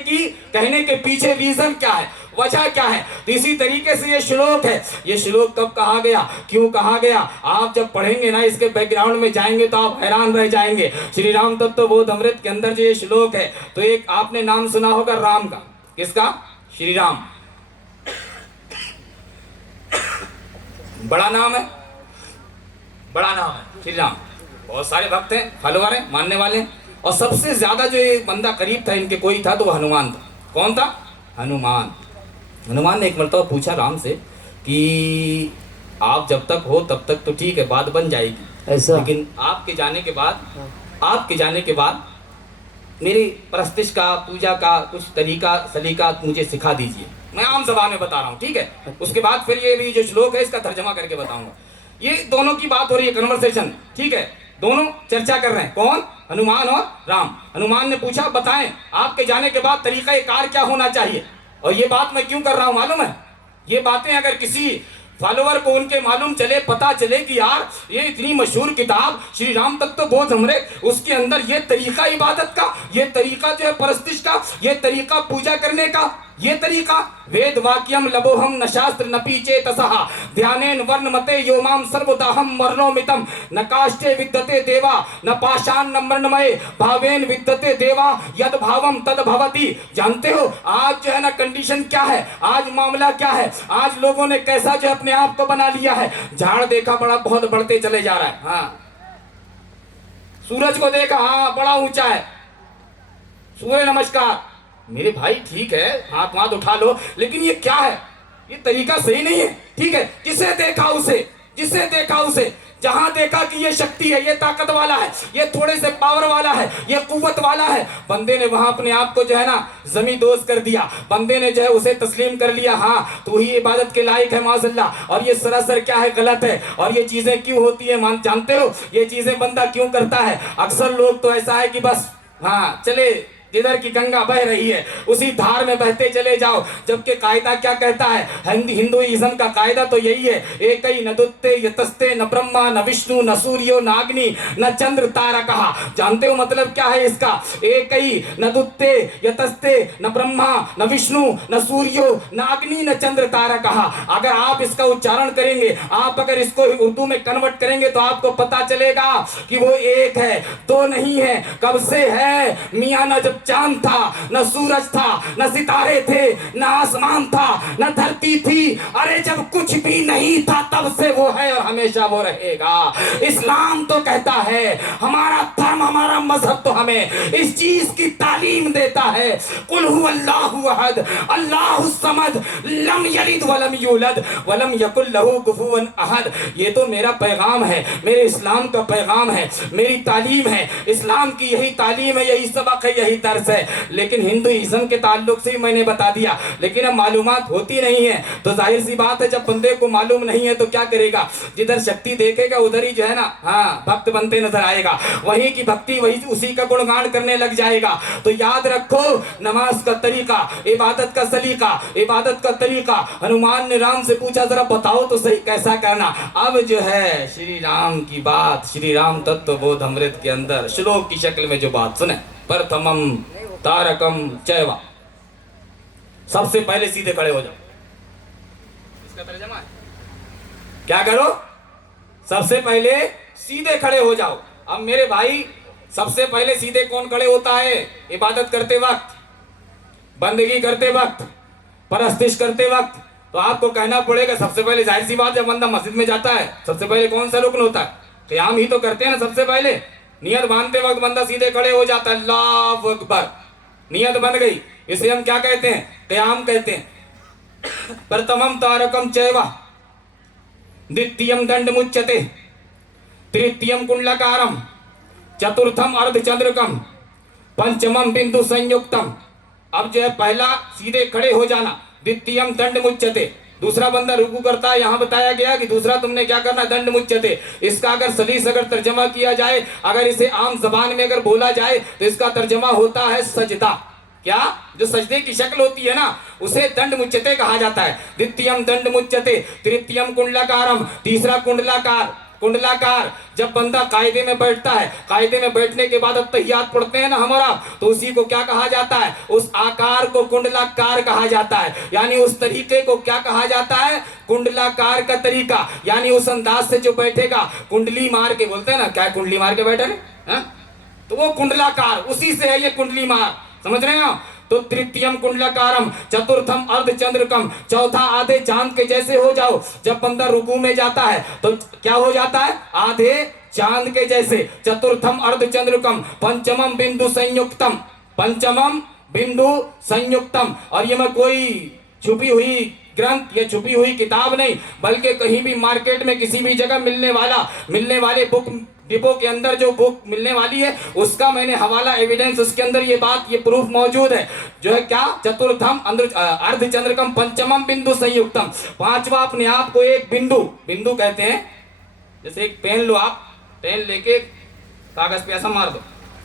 के पीछे रीजन क्या है, वजह क्या है। तो इसी तरीके से ये श्लोक है। ये श्लोक कब कहा गया, क्यों कहा गया, आप जब पढ़ेंगे ना, इसके बैकग्राउंड में जाएंगे तो आप हैरान रह जाएंगे। श्री राम तत्वबोध अमृत के अंदर जो ये श्लोक है, तो एक आपने नाम सुना होगा राम का। किसका? श्री राम। बड़ा नाम है, बड़ा नाम है श्री राम। बहुत सारे भक्त हैं, फॉलोअर हैं, मानने वाले हैं। और सबसे ज्यादा जो एक बंदा करीब था इनके कोई था तो वो हनुमान था। कौन था? हनुमान। हनुमान ने एक मरतबा पूछा राम से कि आप जब तक हो तब तक तो ठीक है, बात बन जाएगी, ऐसा, लेकिन आपके जाने के बाद आपके जाने के बाद मेरी परस्तिश का, पूजा का कुछ तरीका सलीका मुझे सिखा दीजिए। मैं आम ज़बान में बता रहा हूँ, ठीक है। उसके बाद फिर ये भी जो श्लोक है इसका तर्जमा करके बताऊंगा। ये दोनों की बात हो रही है, कन्वर्सेशन, ठीक है। दोनों चर्चा कर रहे हैं, कौन? हनुमान और राम। हनुमान ने पूछा बताएं आपके जाने के बाद तरीका कार क्या होना चाहिए। और ये बात मैं क्यों कर रहा हूँ मालूम है? ये बातें अगर किसी फॉलोअर को उनके मालूम चले, पता चले कि यार ये इतनी मशहूर किताब श्री राम तत्वबोध अमृत, उसके अंदर ये तरीका इबादत का, ये तरीका जो है परस्तिश का, ये तरीका पूजा करने का, ये तरीका वेद वाक्यम लबोहम न शास्त्र न पीचे तसहा ध्यानेन वर्ण मते योमाम सर्वदाहम मरणोमितम न काष्ठे विद्यते देवा न पाषाण न मृणमय भावेन विद्यते देवा यद भावम तद भवति। जानते हो आज जो है ना कंडीशन क्या है, आज मामला क्या है, आज लोगों ने कैसा जो अपने आप को बना लिया है। झाड़ देखा बड़ा बहुत बढ़ते चले जा रहा है, हाँ। सूरज को देखा, हाँ बड़ा ऊंचा है, सूर्य नमस्कार। मेरे भाई ठीक है, हाथ हाथ उठा लो, लेकिन ये क्या है? ये तरीका सही नहीं है, ठीक है। जिसे देखा उसे, जिसे देखा उसे, जहां देखा कि ये शक्ति है, ये ताकत वाला है, ये थोड़े से पावर वाला है, ये कुव्वत वाला है, बंदे ने वहां अपने आप को जो है ना जमी दोज कर दिया। बंदे ने जो है उसे तस्लीम कर लिया, हाँ तू ही इबादत के लायक है माज़अल्लाह। और ये सरासर क्या है, गलत है। और ये चीजें क्यों होती है जानते हो? ये चीजें बंदा क्यों करता है? अक्सर लोग तो ऐसा है कि बस हाँ चले, जिधर की गंगा बह रही है उसी धार में बहते चले जाओ। जबकि कायदा क्या कहता है? हिंदुइज्म का कायदा तो यही है, एक ही न दुत्ते यतस्ते न ब्रह्मा न विष्णु न सूर्यो न अग्नि न चंद्र तारा। कहा जानते हो मतलब क्या है इसका? एक ही न दुत्ते यतस्ते न ब्रह्मा न विष्णु न सूर्यो न अग्नि न चंद्र तारा। कहा अगर आप इसका उच्चारण करेंगे, आप अगर इसको उर्दू में कन्वर्ट करेंगे तो आपको पता चलेगा कि वो एक है, दो नहीं है। कब से है मियां? न जब चांद था, न सूरज था, न सितारे थे, न आसमान था, न धरती थी। अरे जब कुछ भी नहीं था तब से वो है और हमेशा वो रहेगा। इस्लाम तो कहता है, हमारा धर्म, हमारा मजहब तो हमें इस चीज की तालीम देता है, कुल हुवल्लाहु अहद अल्लाहुस समद लम यलिद वलम यूलद वलम यकुल लहू कुफुवन अहद। ये तो मेरा पैगाम है, मेरे इस्लाम का पैगाम है, मेरी तालीम है। इस्लाम की यही तालीम है, यही सबक है, यही दर्स है। लेकिन हिंदुइज्म के ताल्लुक से ही मैंने बता दिया, लेकिन अब मालूमात होती नहीं है तो जाहिर सी बात है जब बंदे को मालूम नहीं है तो क्या करेगा? जिधर शक्ति देखेगा उधर ही जो है ना हाँ भक्त बनते नजर आएगा, वहीं की भक्ति वही उसी का गुणगान करने लग जाएगा। तो याद रखो, नमाज का तरीका, इबादत का सलीका, इबादत का तरीका। हनुमान ने राम से पूछा जरा बताओ तो सही कैसा करना। अब जो है श्री राम की बात, श्री राम तत्वबोध अमृत के अंदर श्लोक की शक्ल में जो बात सुने, प्रथमम तारकम चैवा, सबसे पहले सीधे खड़े हो जाओ। इसका तर्जुमा है, क्या करो? सबसे पहले सीधे खड़े हो जाओ। अब मेरे भाई सबसे पहले सीधे कौन खड़े होता है? इबादत करते वक्त, बंदगी करते वक्त, परस्तिश करते वक्त। तो आपको कहना पड़ेगा सबसे पहले, जाहिर सी बात जब बंदा मस्जिद में जाता है सबसे पहले कौन सा रुकन होता है? क़याम ही तो करते हैं ना सबसे पहले। नियत बांधते वक्त बंदा सीधे खड़े हो जाता है, अल्लाहु अकबर, नियत बन गई। इसे हम क्या कहते हैं? क़याम कहते हैं। प्रथमम तारकम चैवा, द्वितीयम दंड मुच्यते, तृतीयम कुंडलकारम, चतुर्थम अर्धचंद्रकम, पंचमम बिंदु संयुक्तम। अब जो है पहला सीधे खड़े हो जाना, द्वितीयम दंड मुच्यते। दूसरा बंदा रुकू करता है, यहाँ बताया गया कि दूसरा तुमने क्या करना, दंड मुच्यते। इसका अगर सलीस अगर तर्जमा किया जाए, अगर इसे आम जबान में अगर बोला जाए तो इसका तर्जमा होता है सजदा। क्या? जो सजदे की शक्ल होती है ना उसे दंड मुच्यते कहा जाता है। द्वितीयम दंड मुच्यते, तृतीयम कुंडलाकारम, तीसरा कुंडलाकार। कुंडलाकार जब बंदा कायदे में बैठता है, कायदे में बैठने के बाद तहियात पढ़ते हैं ना हमारा, तो उसी को क्या कहा जाता है? उस आकार को कुंडलाकार कहा जाता है। यानी उस तरीके को क्या कहा जाता है? कुंडलाकार का तरीका। यानी उस अंदाज से जो बैठेगा, कुंडली मार के बोलते हैं ना, क्या कुंडली मार के बैठे हैं, तो वो कुंडलाकार, उसी से है ये कुंडली मार। समझ रहे हो? तो तृतीयम कुंडलाकारम, चतुर्थम अर्धचंद्रकम, चौथा आधे चांद के जैसे हो जाओ। जब बंदा रुकू में जाता है तो क्या हो जाता है? आधे चांद के जैसे। चतुर्थम अर्धचंद्रकम, पंचमम बिंदु संयुक्तम, पंचमम बिंदु संयुक्तम। और ये मैं कोई छुपी हुई ग्रंथ या छुपी हुई किताब नहीं, बल्कि कहीं भी मार्केट में किसी भी जगह मिलने वाले डिपो के अंदर जो बुक मिलने वाली है उसका मैंने हवाला एविडेंस, उसके अंदर ये बात, ये प्रूफ मौजूद है जो है क्या, चतुर्थम अर्धचंद्रकम पंचमम बिंदु संयुक्तम, पांचवा अपने आप को एक बिंदु, बिंदु कहते हैं, जैसे एक पेन लो आप, पेन लेके कागज पे ऐसा मार दो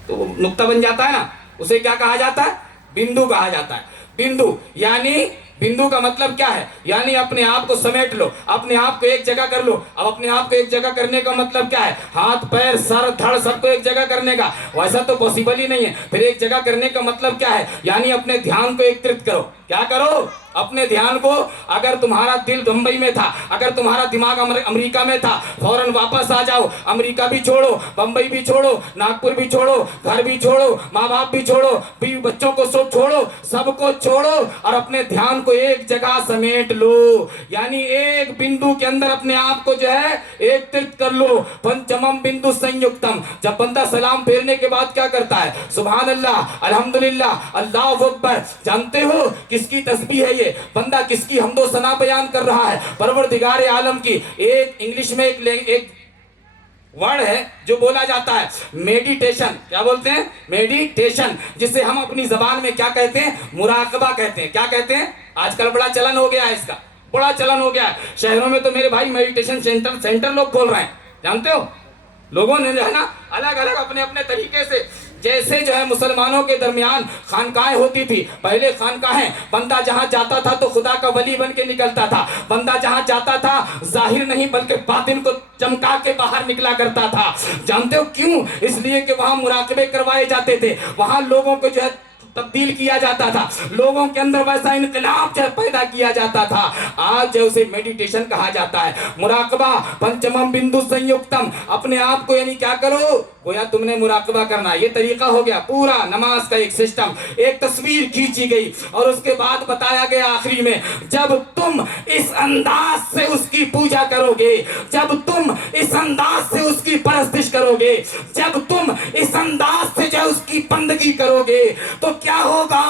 तो वो नुक्ता बन जाता है ना, उसे क्या कहा जाता है, बिंदु कहा जाता है। बिंदु यानी, बिंदु का मतलब क्या है, यानी अपने आप को समेट लो, अपने आप को एक जगह कर लो। अब अपने आप को एक जगह करने का मतलब क्या है, हाथ पैर सर धड़ सबको एक जगह करने का, वैसा तो पॉसिबल ही नहीं है। फिर एक जगह करने का मतलब क्या है, यानी अपने ध्यान को एकत्रित करो। क्या करो, अपने ध्यान को, अगर तुम्हारा दिल मुंबई में था, अगर तुम्हारा दिमाग अमेरिका में था, फौरन वापस आ जाओ, अमेरिका भी छोड़ो, बंबई भी छोड़ो, नागपुर भी छोड़ो, घर भी छोड़ो, माँ बाप भी छोड़ो, बीवी बच्चों को सब छोड़ो, सबको छोड़ो और अपने ध्यान को एक जगह समेट लो, यानी एक बिंदु के अंदर अपने आप को जो है एकत्रित कर लो। पंचमम बिंदु संयुक्तम, जब बंदा सलाम फेरने के बाद क्या करता है, सुभान अल्लाह, अल्हम्दुलिल्लाह, अल्लाह अकबर, जानते हो किसकी तस्बीह है ये, बंदा किसकी हमदो सना बयान कर रहा है, परवरदिगार आलम की। एक इंग्लिश में एक वर्ड है जो बोला जाता है मेडिटेशन, क्या बोलते हैं, मेडिटेशन, जिसे हम अपनी जबान में क्या कहते हैं, मुराकबा कहते हैं। क्या कहते हैं, आजकल बड़ा चलन हो गया है इसका, बड़ा चलन हो गया है शहरों में, तो मेरे भाई मेडिटेशन सेंटर लोग खोल रहे हैं, जानते हो, लोगों ने जो है ना अलग अलग अपने अपने तरीके से, जैसे जो है मुसलमानों के दरमियान खानकाहें होती थी, पहले खानकाहें, बंदा जहां जाता था तो खुदा का वली बन के निकलता था, बंदा जहां जाता था जाहिर नहीं बल्कि बातिन को चमका के बाहर निकला करता था। जानते हो क्यों, इसलिए कि वहां मुराकबे करवाए जाते थे, वहां लोगों को जो है तब्दील किया जाता था, लोगों के अंदर वैसा इनकलाब पैदा किया जाता था। आज जो उसे मेडिटेशन कहा जाता है, मुराकबा, पंचमम बिंदु संयुक्तम, अपने आप को यानी क्या करो, गोया तुमने मुराकबा करना, ये तरीका हो गया पूरा नमाज का एक सिस्टम। एक तस्वीर खींची गई और उसके बाद बताया गया आखिरी में, जब तुम इस अंदाज से उसकी पूजा करोगे, जब तुम इस अंदाज से उसकी परस्तिश करोगे, जब तुम इस अंदाज से जो उसकी बंदगी करोगे, तो क्या होगा,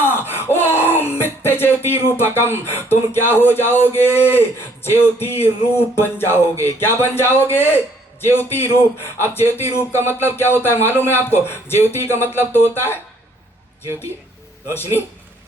ओम मित्य ज्योति रूपकम, तुम क्या हो जाओगे, ज्योति रूप बन जाओगे। क्या बन जाओगे, ज्योति रूप। अब ज्योति रूप का मतलब क्या होता है मालूम है आपको, ज्योति का मतलब तो होता है ज्योति, रोशनी,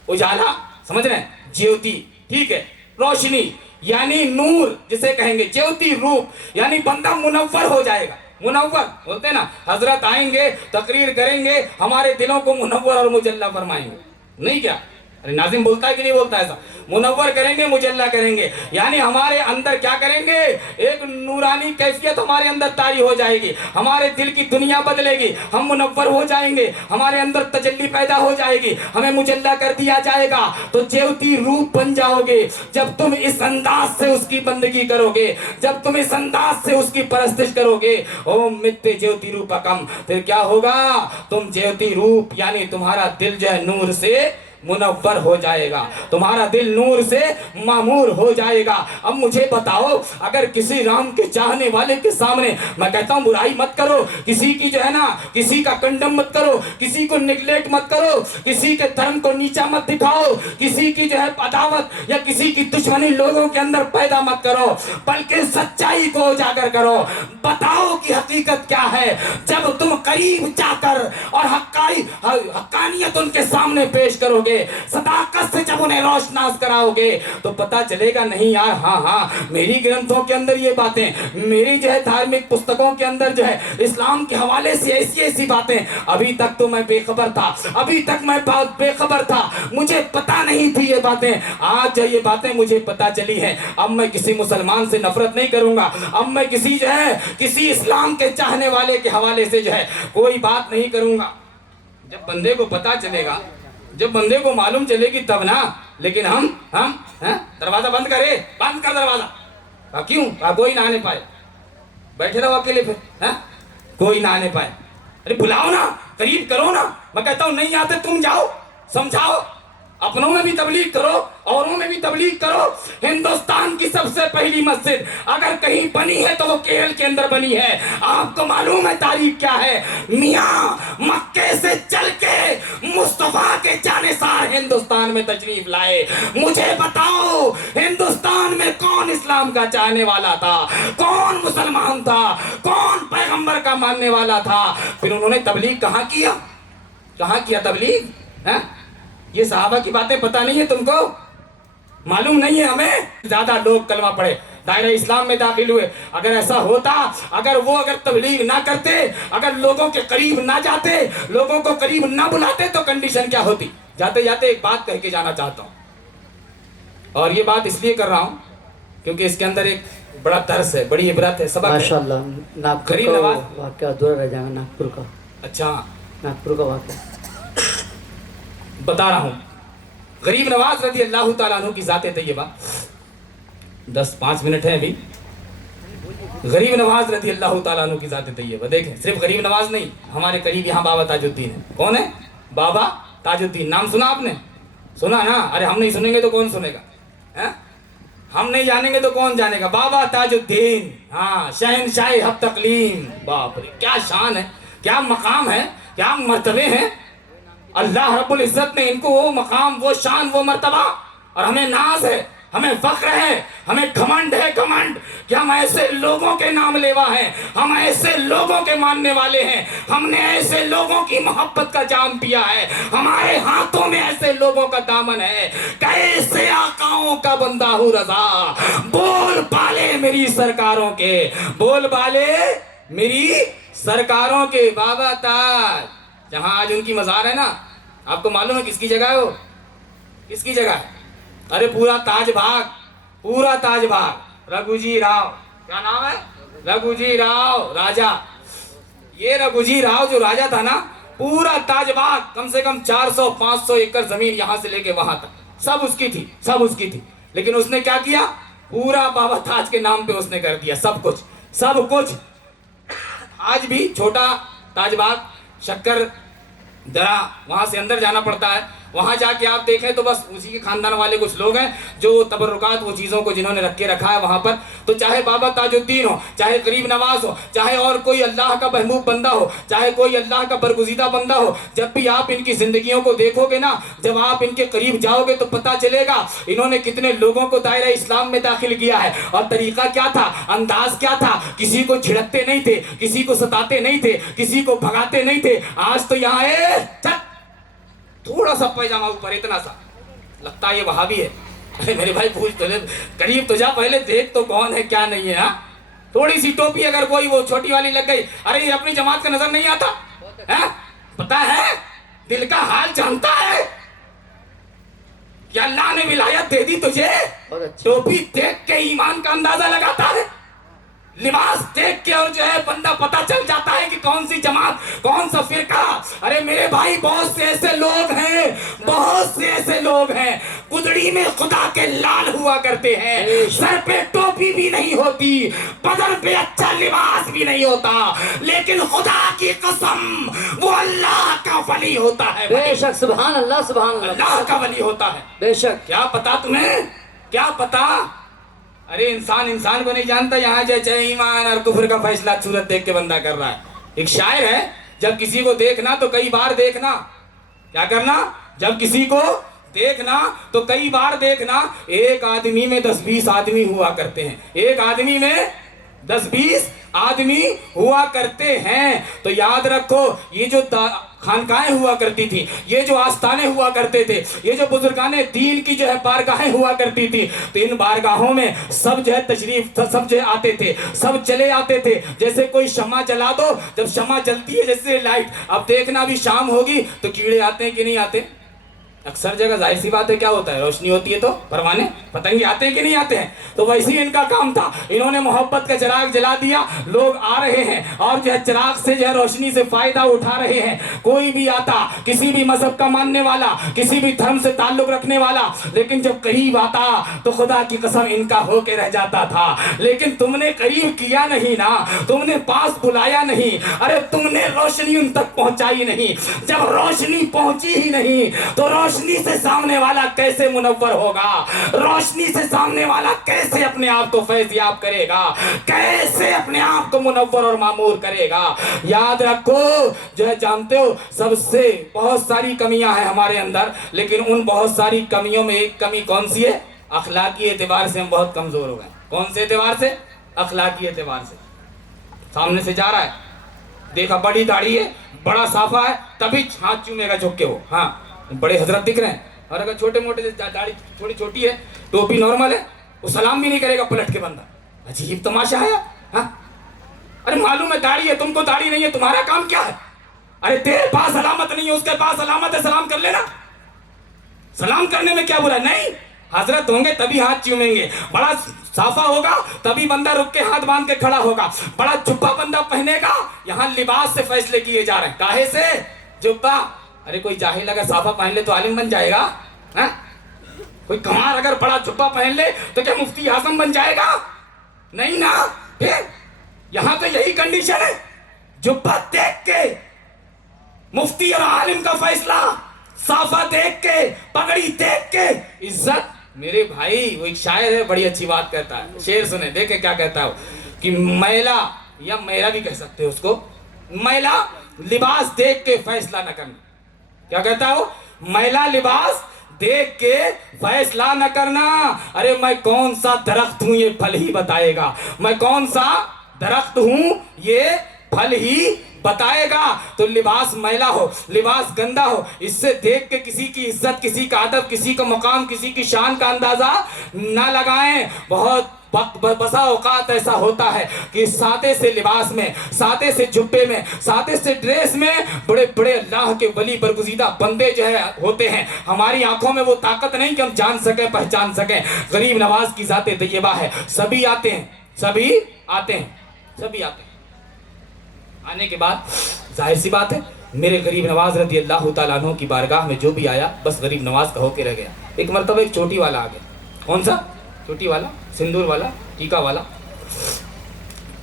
उजाला, समझ रहे हैं, ज्योति, ठीक है, रोशनी यानी नूर जिसे कहेंगे, ज्योति रूप यानी बंदा मुनव्वर हो जाएगा। मुनव्वर बोलते हैं ना, हजरत आएंगे तकरीर करेंगे, हमारे दिलों को मुनव्वर और मुजल्ला फरमाएंगे, नहीं क्या, अरे नाजिम बोलता है कि नहीं बोलता ऐसा, मुनव्वर करेंगे, मुजल्ला करेंगे, यानी हमारे अंदर क्या करेंगे, एक नूरानी कैफियत हमारे अंदर तारी हो जाएगी, हमारे दिल की दुनिया बदलेगी, हम मुनव्वर हो जाएंगे, हमारे अंदर तजल्ली पैदा हो जाएगी, हमें मुजल्ला कर दिया जाएगा, तो ज्योति रूप बन जाओगे। जब तुम इस अंदाज से उसकी बंदगी करोगे, जब तुम इस अंदाज से उसकी परस्तिश करोगे, ओम मित्य ज्योति रूपकम, फिर क्या होगा, तुम ज्योति रूप यानी तुम्हारा दिल जो है नूर से मुनव्वर हो जाएगा, तुम्हारा दिल नूर से मामूर हो जाएगा। अब मुझे बताओ, अगर किसी राम के चाहने वाले के सामने, मैं कहता हूं बुराई मत करो, किसी की जो है ना, किसी का कंडम मत करो, किसी को निगलेक्ट मत करो, किसी के धर्म को नीचा मत दिखाओ, किसी की जो है अदावत या किसी की दुश्मनी लोगों के अंदर पैदा मत करो, बल्कि सच्चाई को उजागर करो, बताओ कि हकीकत क्या है। जब तुम करीब जाकर और हक्कानियत उनके सामने पेश करोगे, सदाकत से जब उन्हें रोशनास कराओगे, तो पता चलेगा नहीं यार, हाँ हाँ मेरी ग्रंथों के अंदर ये बातें, मेरी जो है धार्मिक पुस्तकों के अंदर जो है इस्लाम के हवाले से ऐसी ऐसी बातें, अभी तक तो मैं बेखबर था, अभी तक मैं बेखबर था, मुझे पता नहीं थी ये बातें, आज ये बातें मुझे पता चली हैं। अब मैं किसी मुसलमान से नफरत नहीं करूंगा, अब मैं किसी जो है किसी इस्लाम के चाहने वाले के हवाले से जो है कोई बात नहीं करूंगा। जब बंदे को पता चलेगा, जब बंदे को मालूम चलेगी तब ना, लेकिन हम दरवाजा बंद करे, बंद कर दरवाजा, क्यों, कोई ना आने पाए, बैठे रहो अकेले, फिर कोई ना आने पाए, अरे बुलाओ ना, करीब करो ना, मैं कहता हूं नहीं आते तुम जाओ, समझाओ, अपनों में भी तबलीग करो, औरों में भी तबलीग करो। हिंदुस्तान की सबसे पहली मस्जिद अगर कहीं बनी है तो वो केरल के अंदर बनी है। आपको मालूम है तारीख क्या है, मियाँ मक्के से चल के मुस्तफा के जानेसार हिंदुस्तान में तशरीफ लाए। मुझे बताओ हिंदुस्तान में कौन इस्लाम का चाहने वाला था, कौन मुसलमान था, कौन पैगंबर पैगंबर का मानने वाला था। फिर उन्होंने तबलीग कहाँ किया तबलीग है? ये सहाबा की बातें पता नहीं है तुमको, मालूम नहीं है हमें। ज्यादा लोग कलमा पढ़े, दायरा इस्लाम में दाखिल हुए। अगर ऐसा होता, अगर तबलीग ना करते, अगर लोगों के करीब ना जाते, लोगों को करीब ना बुलाते, तो कंडीशन क्या होती। जाते जाते एक बात कह के जाना चाहता हूँ, और ये बात इसलिए कर रहा हूँ क्योंकि इसके अंदर एक बड़ा दर्स है, बड़ी इबरत है, सबक है। माशाल्लाह, नागपुर गरीब का नवाज वाकया अधूरा रह जाएगा। नागपुर का वाकया बता रहा हूँ। गरीब नवाज रज़ी अल्लाह ताला अन्हु की ज़ात तय्यबा, 10-5 मिनट है अभी। गरीब नवाज रज़ी अल्लाह ताला अन्हु की ज़ात तय्यबा देखें। सिर्फ गरीब नवाज नहीं, हमारे करीब यहाँ बाबा ताजुद्दीन है। कौन है? बाबा ताजुद्दीन। नाम सुना आपने? सुना ना? अरे हम नहीं सुनेंगे तो कौन सुनेगा है? हम नहीं जानेंगे तो कौन जानेगा। बाबा ताजुद्दीन, हाँ, शहनशाह हक तकलीम। बाप रे, क्या शान है, क्या मकाम है, क्या मर्तबे हैं। अल्लाह रब्बुल इज्जत ने इनको वो मकाम, वो शान, वो मर्तबा, और हमें नाज है, हमें फख्र है, हमें घमंड है, घमंड कि हम ऐसे लोगों के नाम लेवा हैं, हम ऐसे लोगों के मानने वाले हैं, हमने ऐसे लोगों की मोहब्बत का जाम पिया है, हमारे हाथों में ऐसे लोगों का दामन है। कैसे आकाओं का बंदा हूँ रजा, बोल बाले मेरी सरकारों के, बोल बाले मेरी सरकारों के। बाबा ताज, जहां आज उनकी मजार है ना, आपको मालूम है किसकी जगह है वो? किसकी जगह है? अरे पूरा ताज भाग रघुजी राव, क्या नाम है? रघुजी राव राजा। ये रघुजी राव जो राजा था ना, पूरा ताज बाग, कम से कम 400-500 एकड़ जमीन यहाँ से लेके वहां तक सब उसकी थी। लेकिन उसने क्या किया? पूरा बाबा ताज के नाम पे उसने कर दिया सब कुछ। आज भी छोटा ताजबाग, शक्कर जरा वहां से अंदर जाना पड़ता है, वहां जाके आप देखें तो बस उसी के खानदान वाले कुछ लोग हैं जो तबर्रुकात, वो चीज़ों को जिन्होंने रखा है वहां पर। तो चाहे बाबा ताजुद्दीन हो, चाहे गरीब नवाज हो, चाहे और कोई अल्लाह का महबूब बंदा हो, चाहे कोई अल्लाह का बरगुज़ीदा बंदा हो, जब भी आप इनकी जिंदगियों को देखोगे ना, जब आप इनके करीब जाओगे तो पता चलेगा इन्होंने कितने लोगों को दायरा इस्लाम में दाखिल किया है। और तरीका क्या था, अंदाज क्या था, किसी को छिड़कते नहीं थे, किसी को सताते नहीं थे, किसी को भगाते नहीं थे। आज तो यहाँ थोड़ा सा पैजामा ऊपर, इतना सा, लगता है ये वहाबी है। अरे मेरे भाई पूछ तो ले, करीब तो जा, पहले देख तो कौन है क्या नहीं है। हाँ, थोड़ी सी टोपी अगर कोई वो छोटी वाली लग गई, अरे ये अपनी जमात का नजर नहीं आता है? पता है, दिल का हाल जानता है कि अल्लाह ने विलायत दे दी तुझे। टोपी देख के ईमान का अंदाजा लगाता है, लिबास देख के, और जो है बंदा पता चल जाता है कि कौन सी जमात, कौन सा फिरका। अरे मेरे भाई, बहुत से ऐसे लोग हैं, कुदड़ी में खुदा के लाल हुआ करते हैं, सर पे टोपी भी नहीं होती, बदन पे अच्छा लिबास भी नहीं होता, लेकिन खुदा की कसम वो अल्लाह का वली होता है। बेशक, सुभान अल्लाह, अल्लाह का वली होता है। बेशक। क्या पता तुम्हें, क्या पता? अरे इंसान को नहीं जानता। यहाँ जैसे ईमान और कुफ्र का फैसला सूरत देख के बंदा कर रहा है। एक शायर है, जब किसी को देखना तो कई बार देखना। क्या करना? जब किसी को देखना तो कई बार देखना। एक आदमी में 10-20 आदमी हुआ करते हैं, एक आदमी में 10-20 आदमी हुआ करते हैं। तो याद रखो, ये जो खानकाएं हुआ करती थी, ये जो आस्थाने हुआ करते थे, ये जो बुजुर्गाने दीन की जो है बारगाहें हुआ करती थी, तो इन बारगाहों में सब जो है तशरीफ, सब जो है आते थे, सब चले आते थे। जैसे कोई शम्मा जला दो, जब शम्मा जलती है जैसे लाइट, अब देखना भी शाम होगी तो कीड़े आते हैं कि नहीं आते? अक्सर जगह जाहिर सी बात है, क्या होता है, रोशनी होती है तो परवाने, पतंगे आते हैं कि नहीं आते हैं? तो वैसे ही इनका काम था, इन्होंने मोहब्बत का चिराग जला दिया। लोग आ रहे हैं और जो है चिराग से जो है रोशनी से फायदा उठा रहे हैं। कोई भी आता, किसी भी मजहब का मानने वाला, किसी भी धर्म से ताल्लुक रखने वाला, लेकिन जब करीब आता तो खुदा की कसम इनका होके रह जाता था। लेकिन तुमने करीब किया नहीं ना, तुमने पास बुलाया नहीं, अरे तुमने रोशनी उन तक पहुंचाई नहीं। जब रोशनी पहुंची ही नहीं तो रोशनी से सामने वाला कैसे मुनव्वर होगा? रोशनी से सामने वाला कैसे अपने आप को फैज़याब करेगा? कैसे अपने आप को मुनव्वर और मामूर करेगा? याद रखो, जो है जानते हो, सबसे बहुत सारी कमियां हैं हमारे अंदर, लेकिन उन बहुत सारी कमियों में एक कमी कौन सी है? अखलाकी एतबार से हम बहुत कमजोर हो गए। कौन से एतबार से? अखलाकी एतबार से। सामने से जा रहा है, देखा बड़ी दाढ़ी है, बड़ा साफा है, तभी हाथ चूमेगा झुक के वो। हाँ, बड़े हजरत दिख रहे हैं। और अगर छोटे मोटे दाढ़ी थोड़ी छोटी है, टोपी नॉर्मल है, वो सलाम भी नहीं करेगा पलट के बंदा। अजीब तमाशा है। हाँ, अरे मालूम है दाढ़ी है, तुमको दाढ़ी नहीं है, तुम्हारा काम क्या है? अरे तेरे पास अलामत नहीं है, उसके पास अलामत है, सलाम कर लेना। सलाम करने में क्या बुरा? नहीं, हजरत होंगे तभी हाथ चूमेंगे, बड़ा साफा होगा तभी बंदा रुक के हाथ बांध के खड़ा होगा, बड़ा जुब्बा बंदा पहनेगा। यहाँ लिबास से फैसले किए जा रहे हैं। काहे से? जुब्बा। अरे कोई जाहिल अगर साफा पहन ले तो आलिम बन जाएगा? हा? कोई कमार अगर बड़ा जुब्बा पहन ले तो क्या मुफ्ती आजम बन जाएगा? नहीं ना। फिर यहाँ तो यही कंडीशन है, जुब्बा देख के मुफ्ती और आलिम का फैसला, साफा देख के, पगड़ी देख के इज्जत। मेरे भाई वो एक शायर है, बड़ी अच्छी बात कहता है, शेर सुने, देखे क्या कहता है वो, कि मैला या मेरा भी कह सकते हो उसको, मैला लिबास देख के फैसला न करना। क्या कहता है वो? मैला लिबास देख के फैसला न करना। अरे मैं कौन सा दरख्त हूं ये फल ही बताएगा, मैं कौन सा दरख्त हूं ये फल ही बताएगा। तो लिबास मैला हो, लिबास गंदा हो, इससे देख के किसी की इज्जत, किसी का अदब, किसी का मकाम, किसी की शान का अंदाजा ना लगाएं। बहुत बसा औकात ऐसा होता है कि सादे से लिबास में, सादे से जुब्बे में, सादे से ड्रेस में बड़े बड़े अल्लाह के वली बरगुज़ीदा बंदे जो है होते हैं। हमारी आंखों में वो ताकत नहीं कि हम जान सकें, पहचान सकें। गरीब नवाज की ज़ाते तैयबा है, सभी आते हैं, सभी आते हैं, सभी आते हैं। आने के बाद जाहिर सी बात है, मेरे गरीब नवाज रज़ी अल्लाह तआला अन्हु की बारगाह में जो भी आया बस गरीब नवाज का होके रह गया। एक मरतबा एक चोटी वाला आ गया। कौन सा? चोटी वाला, सिंदूर वाला, टीका वाला।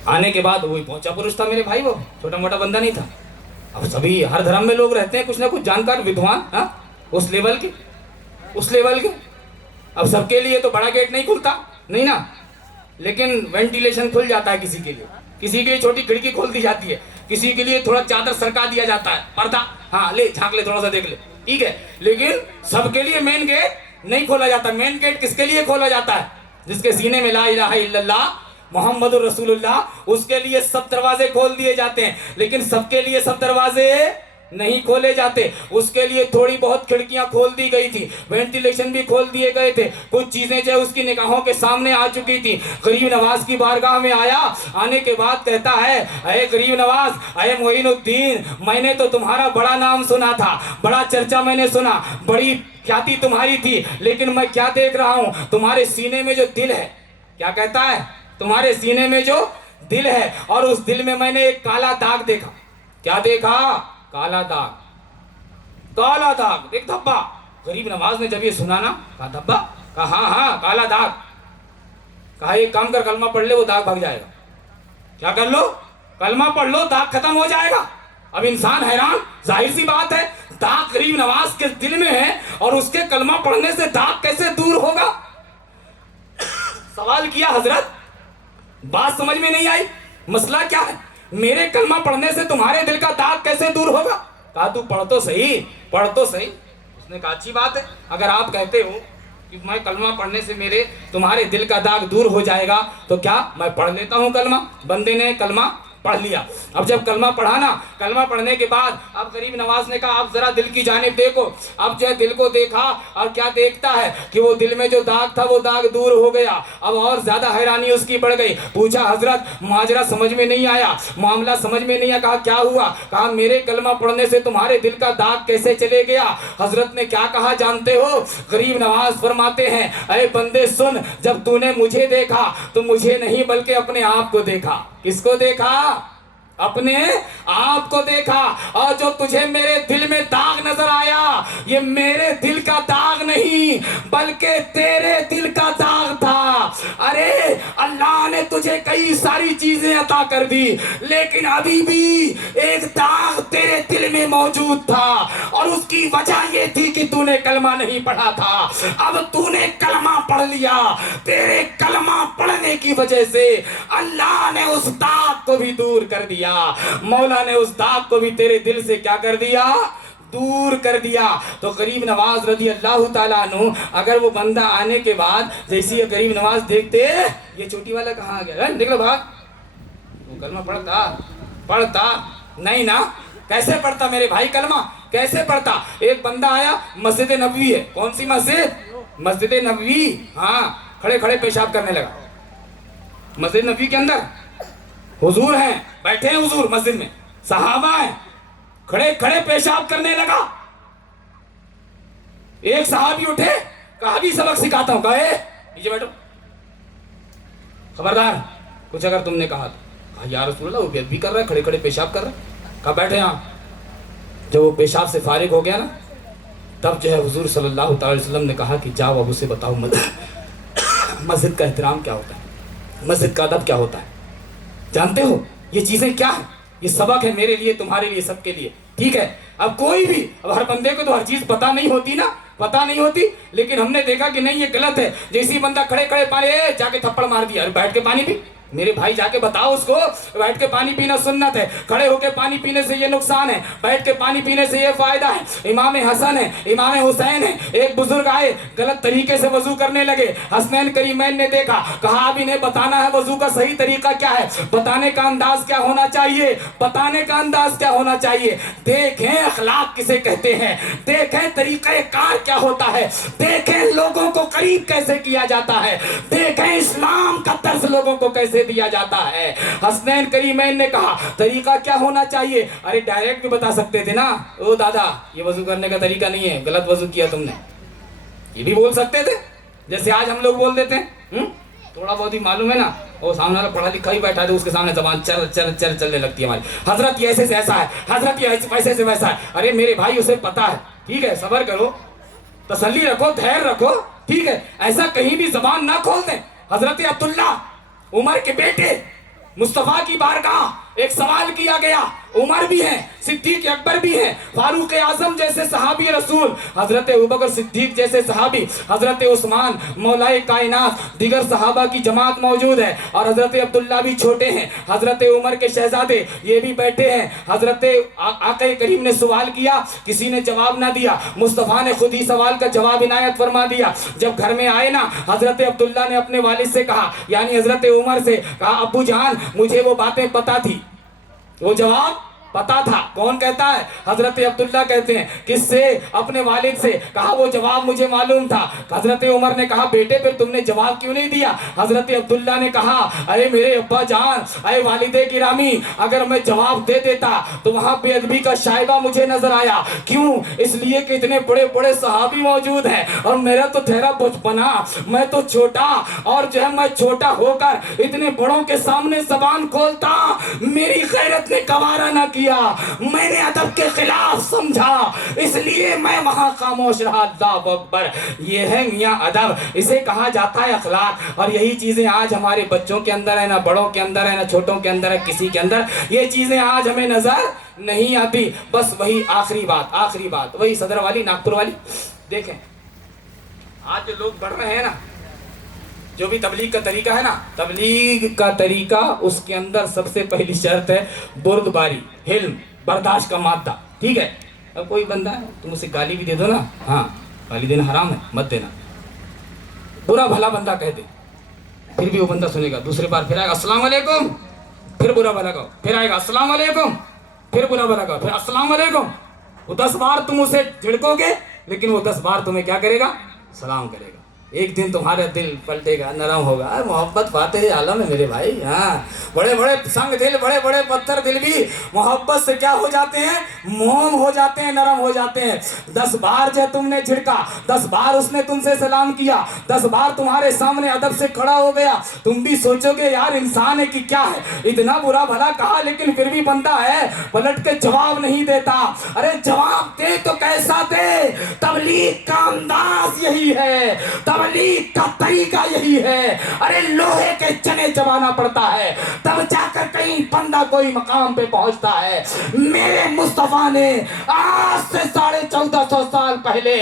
आने के बाद वही पहुंचा पुरुष था मेरे भाई, वो छोटा मोटा बंदा नहीं था। अब सभी हर धर्म में लोग रहते हैं कुछ ना कुछ जानकार विद्वान, हाँ, उस लेवल के, उस लेवल के। अब सबके लिए तो बड़ा गेट नहीं खुलता, नहीं ना, लेकिन वेंटिलेशन खुल जाता है किसी के लिए, किसी के लिए छोटी खिड़की खोल दी जाती है, किसी के लिए थोड़ा चादर सरका दिया जाता है, पर्दा, हाँ ले झांक ले, थोड़ा सा देख ले, ठीक है। लेकिन सबके लिए मेन गेट नहीं खोला जाता। मेन गेट किसके लिए खोला जाता है? जिसके सीने में ला इलाहा इल्लल्लाह मोहम्मदुर रसूलुल्लाह, उसके लिए सब दरवाजे खोल दिए जाते हैं। लेकिन सबके लिए सब दरवाजे नहीं खोले जाते, उसके लिए थोड़ी बहुत खिड़कियां खोल दी गई थी, वेंटिलेशन भी खोल दिए गए थे, कुछ चीजें जो उसकी निगाहों के सामने आ चुकी थी। गरीब नवाज की बारगाह में आया, आने के बाद कहता है, अरे गरीब नवाज, अरे मोइनुद्दीन, मैंने तो तुम्हारा बड़ा नाम सुना था, बड़ा चर्चा मैंने सुना, बड़ी ख्याति तुम्हारी थी, लेकिन मैं क्या देख रहा हूं, तुम्हारे सीने में जो दिल है, क्या कहता है, तुम्हारे सीने में जो दिल है, और उस दिल में मैंने एक काला दाग देखा। क्या देखा? काला दाग, काला दाग, एक धब्बा। गरीब नवाज ने जब ये सुना ना, कहा धब्बा? कहा हाँ हाँ काला दाग। कहा एक काम कर, कलमा पढ़ ले, वो दाग भाग जाएगा। क्या कर लो? कलमा पढ़ लो, दाग खत्म हो जाएगा। अब इंसान हैरान, जाहिर सी बात है, दाग गरीब नवाज के दिल में है और उसके कलमा पढ़ने से दाग कैसे दूर होगा? सवाल किया, हजरत बात समझ में नहीं आई, मसला क्या है? मेरे कलमा पढ़ने से तुम्हारे दिल का दाग कैसे दूर होगा? कहा तू पढ़ तो सही, पढ़ तो सही। उसने कहा अच्छी बात है, अगर आप कहते हो कि मैं कलमा पढ़ने से मेरे तुम्हारे दिल का दाग दूर हो जाएगा तो क्या मैं पढ़ लेता हूँ कलमा। बंदे ने कलमा पढ़ लिया। अब जब कलमा पढ़ा ना, कलमा पढ़ने के बाद अब गरीब नवाज ने कहा अब जरा दिल की जानिब देखो। अब जो है दिल को देखा और क्या देखता है कि वो दिल में जो दाग था वो दाग दूर हो गया। अब और ज्यादा हैरानी उसकी बढ़ गई। पूछा हजरत माजरा समझ में नहीं आया, मामला समझ में नहीं आया। कहा क्या हुआ? कहा मेरे कलमा पढ़ने से तुम्हारे दिल का दाग कैसे चले गया? हजरत ने क्या कहा जानते हो? गरीब नवाज फरमाते हैं, अरे बंदे सुन, जब तूने मुझे देखा तो मुझे नहीं बल्कि अपने आप को देखा। किसको देखा? अपने आप को देखा। और जो तुझे मेरे दिल में दाग नजर आया, ये मेरे दिल का दाग नहीं बल्कि तेरे दिल का दाग था। अरे अल्लाह ने तुझे कई सारी चीजें अता कर दी, लेकिन अभी भी एक दाग तेरे दिल में मौजूद था, और उसकी वजह ये थी कि तूने कलमा नहीं पढ़ा था। अब तूने कलमा पढ़ लिया, तेरे कलमा पढ़ने की वजह से अल्लाह ने उस दाग को भी दूर कर दिया। मौला ने उस दाग को भी तेरे दिल से क्या कर दिया? दूर कर दिया। तो गरीब नवाज रज़ी अल्लाह ताला अन्हु, अगर वो बंदा आने के बाद जैसे ये गरीब नवाज देखते, ये चोटी वाला कहाँ आ गया, निकलो भाग, तू कलमा पढ़ता पढ़ता नहीं ना? कैसे पढ़ता मेरे भाई कलमा, कैसे पढ़ता? एक बंदा आया, मस्जिद नबवी है, कौन सी मस्जिद? मस्जिद नबवी। हाँ, खड़े खड़े पेशाब करने लगा मस्जिद नबवी के अंदर। हुजूर हैं, बैठे हैं हुजूर मस्जिद में, सहाबा हैं, खड़े खड़े पेशाब करने लगा। एक सहाबी उठे, कहा भी सबक सिखाता हूं, कहे नीचे बैठो, खबरदार कुछ अगर तुमने कहा तो। या रसूल अल्लाह, वो बेअदबी कर रहा है, खड़े खड़े पेशाब कर रहा है। कहा बैठे यहाँ। जब वो पेशाब से फारिग हो गया ना, तब जो है हुजूर सल्लल्लाहु अलैहि वसल्लम ने कहा कि जाओ अब उसे बताओ मस्जिद का एहतराम क्या होता है, मस्जिद का अदब क्या होता है। जानते हो ये चीजें क्या है? ये सबक है मेरे लिए, तुम्हारे लिए, सबके लिए। ठीक है, अब कोई भी, अब हर बंदे को तो हर चीज पता नहीं होती ना, पता नहीं होती, लेकिन हमने देखा कि नहीं ये गलत है। जैसे बंदा खड़े खड़े पानी जाके थप्पड़ मार दिया, अरे बैठ के पानी पी। मेरे भाई जाके बताओ उसको, बैठ के पानी पीना सुन्नत है, खड़े होके पानी पीने से ये नुकसान है, बैठ के पानी पीने से ये फायदा है। इमाम हसन है, इमाम हुसैन है, एक बुजुर्ग आए, गलत तरीके से वजू करने लगे। हसनैन करीमैन ने देखा, कहा अब इन्हें बताना है वजू का सही तरीका क्या है, बताने का अंदाज क्या होना चाहिए, बताने का अंदाज क्या होना चाहिए। देखें अखलाक किसे कहते हैं, देखें तरीका कार क्या होता है, देखें लोगों को करीब कैसे किया जाता है, देखें इस्लाम का तर्ज लोगों को कैसे दिया जाता है। हसनैन करीमैन ने कहा तरीका क्या होना चाहिए। अरे डायरेक्ट भी बता सकते थे ना, ओ दादा ये वजू करने का तरीका नहीं है, गलत वजू किया तुमने, ये भी बोल सकते थे, जैसे आज हम लोग बोल देते हैं। थोड़ा बहुत ही मालूम है ना, वो सामने वाला पढ़ा लिखा ही बैठा है, उसके सामने जबान चल चल चल चलने लगती है हमारी। हजरत ये ऐसे से ऐसा है, हजरत ये वैसे से वैसा है। अरे मेरे भाई उसे पता है, ठीक है, सब्र करो, तसल्ली रखो, धैर्य रखो, ठीक है, ऐसा कहीं भी जबान ना खोल दें। हजरत अब्दुल्ला उमर के बेटे मुस्तफा की बारगाह एक सवाल किया गया, उमर भी हैं, सिद्दीक अकबर भी हैं, फारूक आजम जैसे सहाबी रसूल, हजरत अबूबकर सिद्दीक जैसे सहाबी, हजरत उस्मान मौलाए कायनात, दिगर सहाबा की जमात मौजूद है, और हजरत अब्दुल्ला भी छोटे हैं, हजरत उमर के शहजादे ये भी बैठे हैं। हजरत आका करीम ने सवाल किया, किसी ने जवाब ना दिया, मुस्तफा ने खुद ही सवाल का जवाब इनायत फरमा दिया। जब घर में आए ना, हजरत अब्दुल्ला ने अपने वालिद से कहा, यानी हजरत उमर से कहा, अब्बू जान मुझे वो बातें पता थी, वो जवाब पता था। कौन कहता है? हजरत अब्दुल्ला कहते हैं, किससे? अपने वालिद से। कहा वो जवाब मुझे मालूम था। हजरत उमर ने कहा बेटे फिर तुमने जवाब क्यों नहीं दिया? हजरत अब्दुल्ला ने कहा अरे मेरे अब्बा जान, अरे वालिदे गिरामी, अगर मैं जवाब दे देता तो वहां बेअदबी का शायबा मुझे नजर आया। क्यों? इसलिए कि इतने बड़े बड़े सहाबी मौजूद हैं और मेरा तो ठहरा बचपना, मैं तो छोटा, और जो है मैं छोटा होकर इतने बड़ों के सामने जबान खोलता, मेरी गैरत ने गवारा ना किया, मैंने अदब के खिलाफ समझा, इसलिए मैं वहां खामोश रहा। अल्लाहु अकबर, ये है मियां अदब, इसे कहा जाता है अखलाक। और यही चीजें आज हमारे बच्चों के अंदर है ना, बड़ों के अंदर है ना, छोटों के अंदर है, किसी के अंदर ये चीजें आज हमें नजर नहीं आती। बस वही आखिरी बात वही सदर वाली, नागपुर वाली। देखें आज जो लोग बढ़ रहे हैं ना, जो भी तबलीग का तरीका है ना, तबलीग का तरीका, उसके अंदर सबसे पहली शर्त है बुर्दबारी, हिल्म, बर्दाश्त का मादा। ठीक है, अब कोई बंदा है तुम उसे गाली भी दे दो ना, हाँ गाली देना हराम है, मत देना, बुरा भला बंदा कह दे, फिर भी वो बंदा सुनेगा। दूसरी बार फिर आएगा अस्सलाम वालेकुम, फिर बुरा भला कहो, फिर आएगा अस्सलाम वालेकुम, फिर बुरा भला कहो, फिर अस्सलाम वालेकुम। वो 10 बार तुम उसे झिड़कोगे, लेकिन वो 10 बार तुम्हें क्या करेगा? सलाम करेगा। एक दिन तुम्हारा दिल पलटेगा, नरम होगा। मोहब्बत फातिह आलम है मेरे भाई। हाँ, बड़े बड़े संग दिल, बड़े बड़े पत्थर दिल भी मोहब्बत से क्या हो जाते हैं? मोम हो जाते हैं, नरम हो जाते हैं। 10 बार जो तुमने झिड़का, 10 बार उसने तुमसे सलाम किया, 10 बार तुम्हारे सामने अदब से खड़ा हो गया, तुम भी सोचोगे यार इंसान है कि क्या है, इतना बुरा भला कहा लेकिन फिर भी बंदा है, पलट के जवाब नहीं देता। अरे जवाब दे तो कैसा दे? तबलीग का अंदाज यही है, तबलीग का तरीका यही है। अरे लोहे के चने चबाना पड़ता है, तब जाकर कहीं बंदा कोई मकाम पे पहुंचता है। मेरे मुस्तफा ने आज से 1450 साल पहले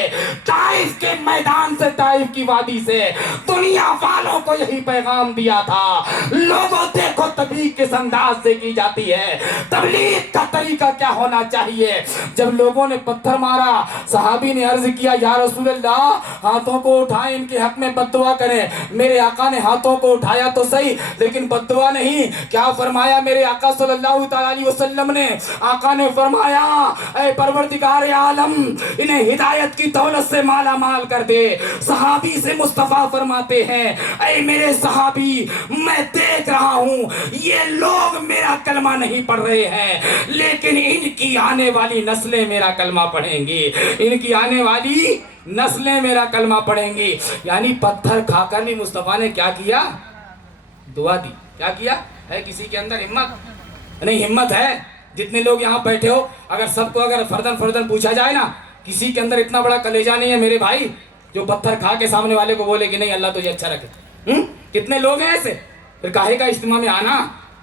ताइफ के मैदान से, ताइफ की वादी से दुनिया वालों को यही पैगाम दिया था, लोगों देखो तबलीग किस अंदाज से की जाती है, तबलीग का तरीका क्या होना चाहिए। जब लोगों ने पत्थर मारा, सहाबी ने अर्ज किया या रसूल अल्लाह, हाथों को उठाएं, इनके हक में बद्दुआ करें। मेरे आका ने हाथों को उठाया तो सही, लेकिन बद्दुआ नहीं, क्या फरमाया मेरे मेरे आका सल्लल्लाहु अलैहि वसल्लम ने, आका ने फरमाया, ऐ परवरदिगार आलम, इन्हें हिदायत की दौलत से माला माल कर दे। सहाबी से मुस्तफ़ा फरमाते हैं, ऐ मेरे सहाबी, मैं देख रहा हूँ ये लोग मेरा कलमा नहीं पढ़ रहे हैं, लेकिन इनकी आने वाली नस्लें मेरा कलमा पढ़ेंगी, इनकी आने वाली नस्लें मेरा कलमा पढ़ेंगी। यानी पत्थर खाकर भी मुस्तफ़ा ने क्या किया? दुआ दी। क्या किया? है किसी के अंदर हिम्मत? नहीं, हिम्मत है। जितने लोग यहाँ बैठे हो, अगर सबको अगर फर्दन फर्दन पूछा जाए ना, किसी के अंदर इतना बड़ा कलेजा नहीं है मेरे भाई जो पत्थर खा के सामने वाले को बोले कि नहीं अल्लाह तुझे अच्छा रखे। कितने लोग हैं ऐसे? फिर काहे का इज्तिमा में आना,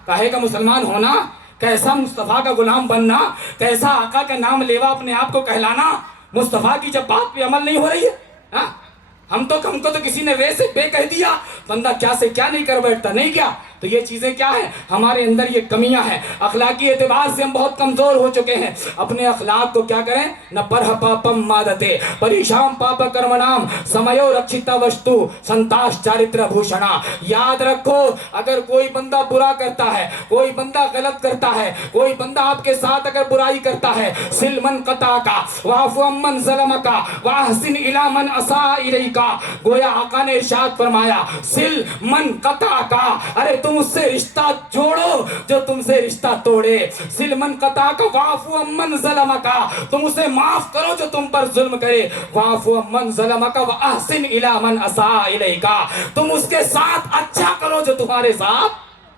काहे का मुसलमान होना, कैसा मुस्तफ़ा का गुलाम बनना, कैसा आका का नाम लेवा अपने आप को कहलाना। मुस्तफ़ा की जब बात पे अमल नहीं हो रही है, हाँ? हमको तो किसी ने वे से बे कह दिया, बंदा क्या से क्या नहीं कर बैठता, नहीं क्या? तो ये चीज़ें क्या है? हमारे अंदर ये कमियां हैं। अखलाकी एतबार से हम बहुत कमज़ोर हो चुके हैं। अपने अखलाक को क्या करें? न परह पापम मादते परिशाम पाप कर्म नाम समयो रक्षिता वस्तु संताश चारित्र भूषणा। याद रखो, अगर कोई बंदा बुरा करता है, कोई बंदा गलत करता है, कोई बंदा आपके साथ अगर बुराई करता है, सिल मन कता का वाफु अमन ज़लम का वाहसिन इला मन असा इलैका। गोया आका ने इरशाद फरमाया, सिल मन कता का, अरे तुम उससे रिश्ता जोड़ो जो तुमसे रिश्ता तोड़े। सिल मन कता का वाफु अमन ज़लम का, तुम उसे माफ करो जो तुम पर जुल्म करे। वाफु अमन ज़लम का वाहसिन इला मन असा इलैका, तुम उसके साथ अच्छा करो जो तुम्हारे साथ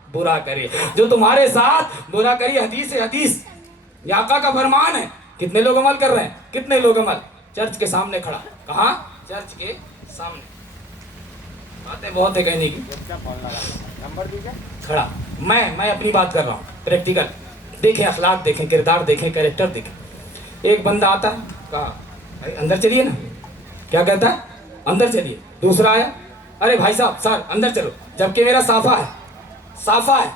बुरा करे, जो तुम्हारे साथ बुरा करे। हदीस आका का फरमान है। कितने लोग अमल कर रहे हैं? कितने लोग अमल? चर्च के सामने खड़ा। कहाँ? चर्च के सामने। बातें बहुत है कहने की, खड़ा। मैं अपनी बात कर रहा हूँ, प्रैक्टिकल देखें, अखलाक देखें, किरदार देखें, कैरेक्टर देखें। एक बंदा आता है, कहा भाई अंदर चलिए ना, क्या कहता है? अंदर चलिए। दूसरा आया, अरे भाई साहब सर अंदर चलो, जबकि मेरा साफा है,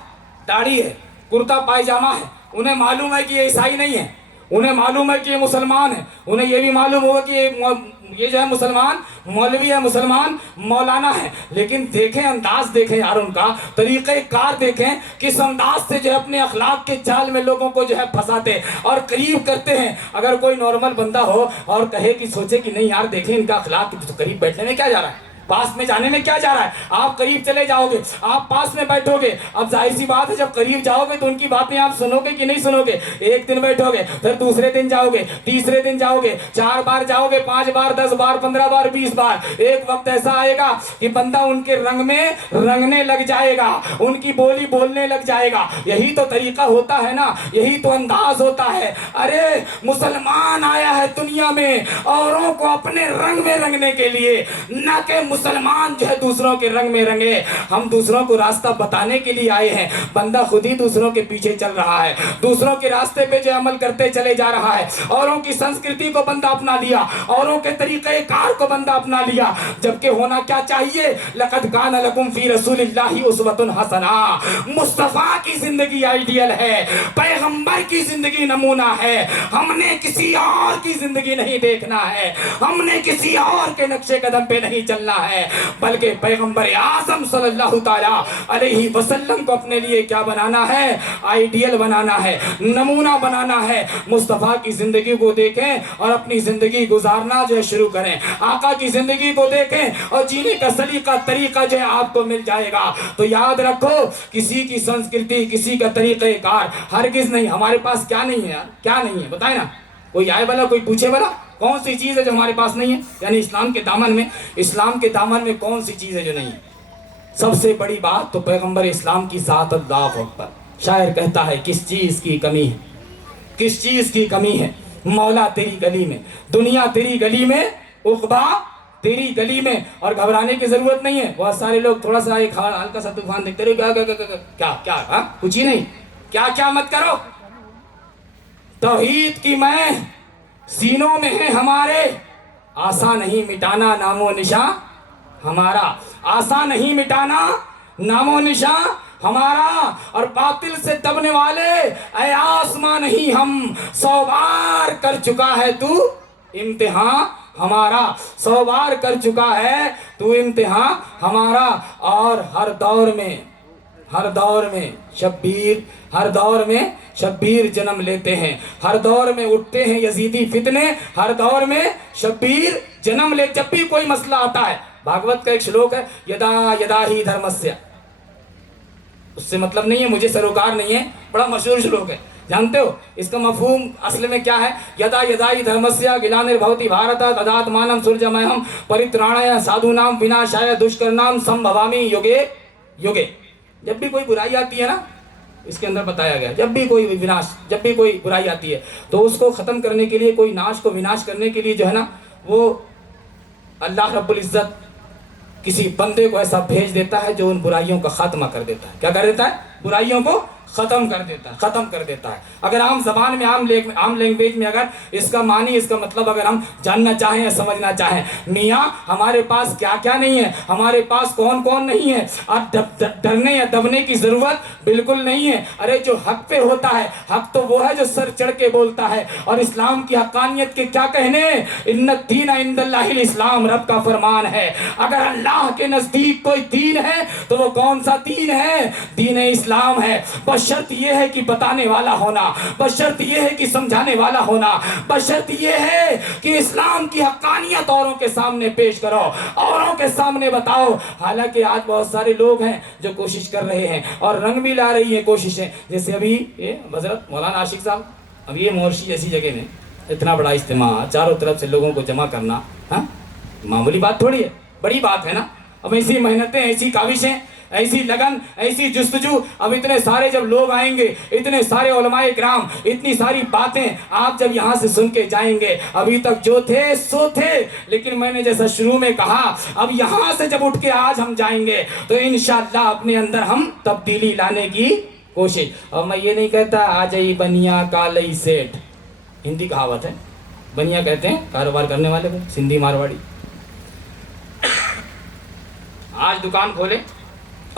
दाढ़ी है, कुर्ता पायजामा है। उन्हें मालूम है कि ये ईसाई नहीं है, उन्हें मालूम है कि ये मुसलमान है, उन्हें ये भी मालूम होगा कि ये जो है मुसलमान मौलवी है, मुसलमान मौलाना है। लेकिन देखें अंदाज, देखें यार उनका तरीक़े कार, देखें किस अंदाज से जो है अपने अखलाक के जाल में लोगों को जो है फंसाते और करीब करते हैं। अगर कोई नॉर्मल बंदा हो और कहे कि सोचे कि नहीं यार देखें इनका अखलाक, तो करीब बैठने में क्या जा रहा है, पास में जाने में क्या जा रहा है? आप करीब चले जाओगे, आप पास में बैठोगे। अब जाहिर सी बात है जब करीब जाओगे तो उनकी बातें आप सुनोगे कि नहीं सुनोगे? एक दिन बैठोगे, फिर दूसरे दिन जाओगे, तीसरे दिन जाओगे, 4 बार जाओगे, 5 बार, 10 बार, 15 बार, 20 बार। एक वक्त ऐसा आएगा कि बंदा उनके रंग में रंगने लग जाएगा, उनकी बोली बोलने लग जाएगा। यही तो तरीका होता है ना, यही तो अंदाज होता है। अरे मुसलमान आया है दुनिया में औरों को अपने रंग में रंगने के लिए, न कि मुसलमान जो है दूसरों के रंग में रंगे। हम दूसरों को रास्ता बताने के लिए आए हैं, बंदा खुद ही दूसरों के पीछे चल रहा है, दूसरों के रास्ते पे जो अमल करते चले जा रहा है। औरों की संस्कृति को बंदा अपना लिया, औरों के तरीके कार को बंदा अपना लिया, जबकि होना क्या चाहिए? लक़द कान लकुम फी रसूलिल्लाहि उस्वतुन हसना। मुस्तफ़ा की जिंदगी आइडियल है, पैगंबर की जिंदगी नमूना है। हमने किसी और की जिंदगी नहीं देखना है, हमने किसी और के नक्शे कदम पे नहीं चलना है, बल्कि पैगंबर आज़म सल्लल्लाहु ताला अलैहि वसल्लम को अपने लिए क्या बनाना है? आइडियल बनाना है, नमूना बनाना है। मुस्तफ़ा की जिंदगी को देखें और अपनी जिंदगी गुजारना जो है शुरू करें। आका की जिंदगी को देखें और जीने का सलीका तरीका जो है आपको मिल जाएगा। तो याद रखो, किसी की संस्कृति, किसी का तरीक़ेकार हरगिज़ नहीं। हमारे पास क्या नहीं है यार? क्या नहीं है बताए ना? कोई आए वाला, कोई पूछे वाला, कौन सी चीज़ है जो हमारे पास नहीं है? यानी इस्लाम के दामन में कौन सी चीज़ है जो नहीं है? सबसे बड़ी बात तो पैगंबर इस्लाम की ज़ात अल्लाह अकबर। शायर कहता है किस चीज़ की कमी है, किस चीज़ की कमी है? मौला तेरी गली में, दुनिया तेरी गली में, उक़बा तेरी गली में। और घबराने की जरूरत नहीं है। बहुत सारे लोग थोड़ा सा एक हल्का सा तूफान देखते रहे, क्या हाँ कुछ ही नहीं, क्या मत करो। तौहीद की मैं सीनों में है हमारे, आसा नहीं मिटाना नामो निशा हमारा, आसा नहीं मिटाना नामो निशा हमारा। और बातिल से दबने वाले ऐ आसमां नहीं हम, 100 बार कर चुका है तू इम्तिहान हमारा, 100 बार कर चुका है तू इम्तिहान हमारा। और हर हर दौर में शब्बीर, हर दौर में शब्बीर जन्म लेते हैं, हर दौर में उठते हैं यजीदी फितने, हर दौर में शब्बीर जन्म ले। जब भी कोई मसला आता है, भागवत का एक श्लोक है, यदा यदा ही धर्मस्य, उससे मतलब नहीं है, मुझे सरोकार नहीं है, बड़ा मशहूर श्लोक है, जानते हो इसका मफहूम असल में क्या है? यदा यदा ही धर्मस्य ग्लानिर्भवति भारत तदात्मानं सृजाम्यहं परित्राणाय साधूनां विनाशाय दुष्कर्णां संभवामि युगे युगे। जब भी कोई बुराई आती है ना, इसके अंदर बताया गया, जब भी कोई विनाश, जब भी कोई बुराई आती है तो उसको ख़त्म करने के लिए, कोई नाश को विनाश करने के लिए जो है ना, वो अल्लाह रब्बुल इज़्ज़त किसी बंदे को ऐसा भेज देता है जो उन बुराइयों का खात्मा कर देता है। क्या कर देता है? बुराइयों को ख़त्म कर देता है, ख़त्म कर देता है। अगर आम जबान में, आम लैंग्वेज में अगर इसका मानी, इसका मतलब अगर हम जानना चाहें या समझना चाहें, मियाँ हमारे पास क्या क्या नहीं है, हमारे पास कौन कौन नहीं है, अब डरने या दबने की ज़रूरत बिल्कुल नहीं है। अरे जो हक पे होता है, हक तो वो है जो सर चढ़ के बोलता है। और इस्लाम की हकानियत के क्या कहने, इन्ना दीन इंदल्लाहिल इस्लाम, रब का फरमान है। अगर अल्लाह के नज़दीक कोई दीन है तो वो कौन सा दीन है? दीन इस्लाम है। बशर्त ये है कि बताने वाला होना, बशर्त ये है कि समझाने वाला होना, बशर्त ये है कि इस्लाम की हकानियत औरों के सामने पेश करो, औरों के सामने बताओ। हालांकि आज बहुत सारे लोग हैं जो कोशिश कर रहे हैं और रंग भी ला रही है कोशिशें। जैसे अभी ये हज़रत मौलाना आशिक साहब, अब ये मोर्शी जैसी जगह में इतना बड़ा इज्तिमा, चारों तरफ से लोगों को जमा करना, हाँ मामूली बात थोड़ी है, बड़ी बात है ना। अब ऐसी मेहनतें, ऐसी काविशें, ऐसी लगन, ऐसी जुस्तजू, अब इतने सारे जब लोग आएंगे, इतने सारे उलमाए किराम, इतनी सारी बातें आप जब यहाँ से सुन के जाएंगे, अभी तक जो थे सो थे, लेकिन मैंने जैसा शुरू में कहा, अब यहाँ से जब उठ के आज हम जाएंगे तो इंशाअल्लाह अपने अंदर हम तब्दीली लाने की कोशिश। और मैं ये नहीं कहता आ जाइए बनिया कालई सेठ, हिंदी कहावत है, बनिया कहते हैं कारोबार करने वाले को, सिंधी मारवाड़ी। आज दुकान खोले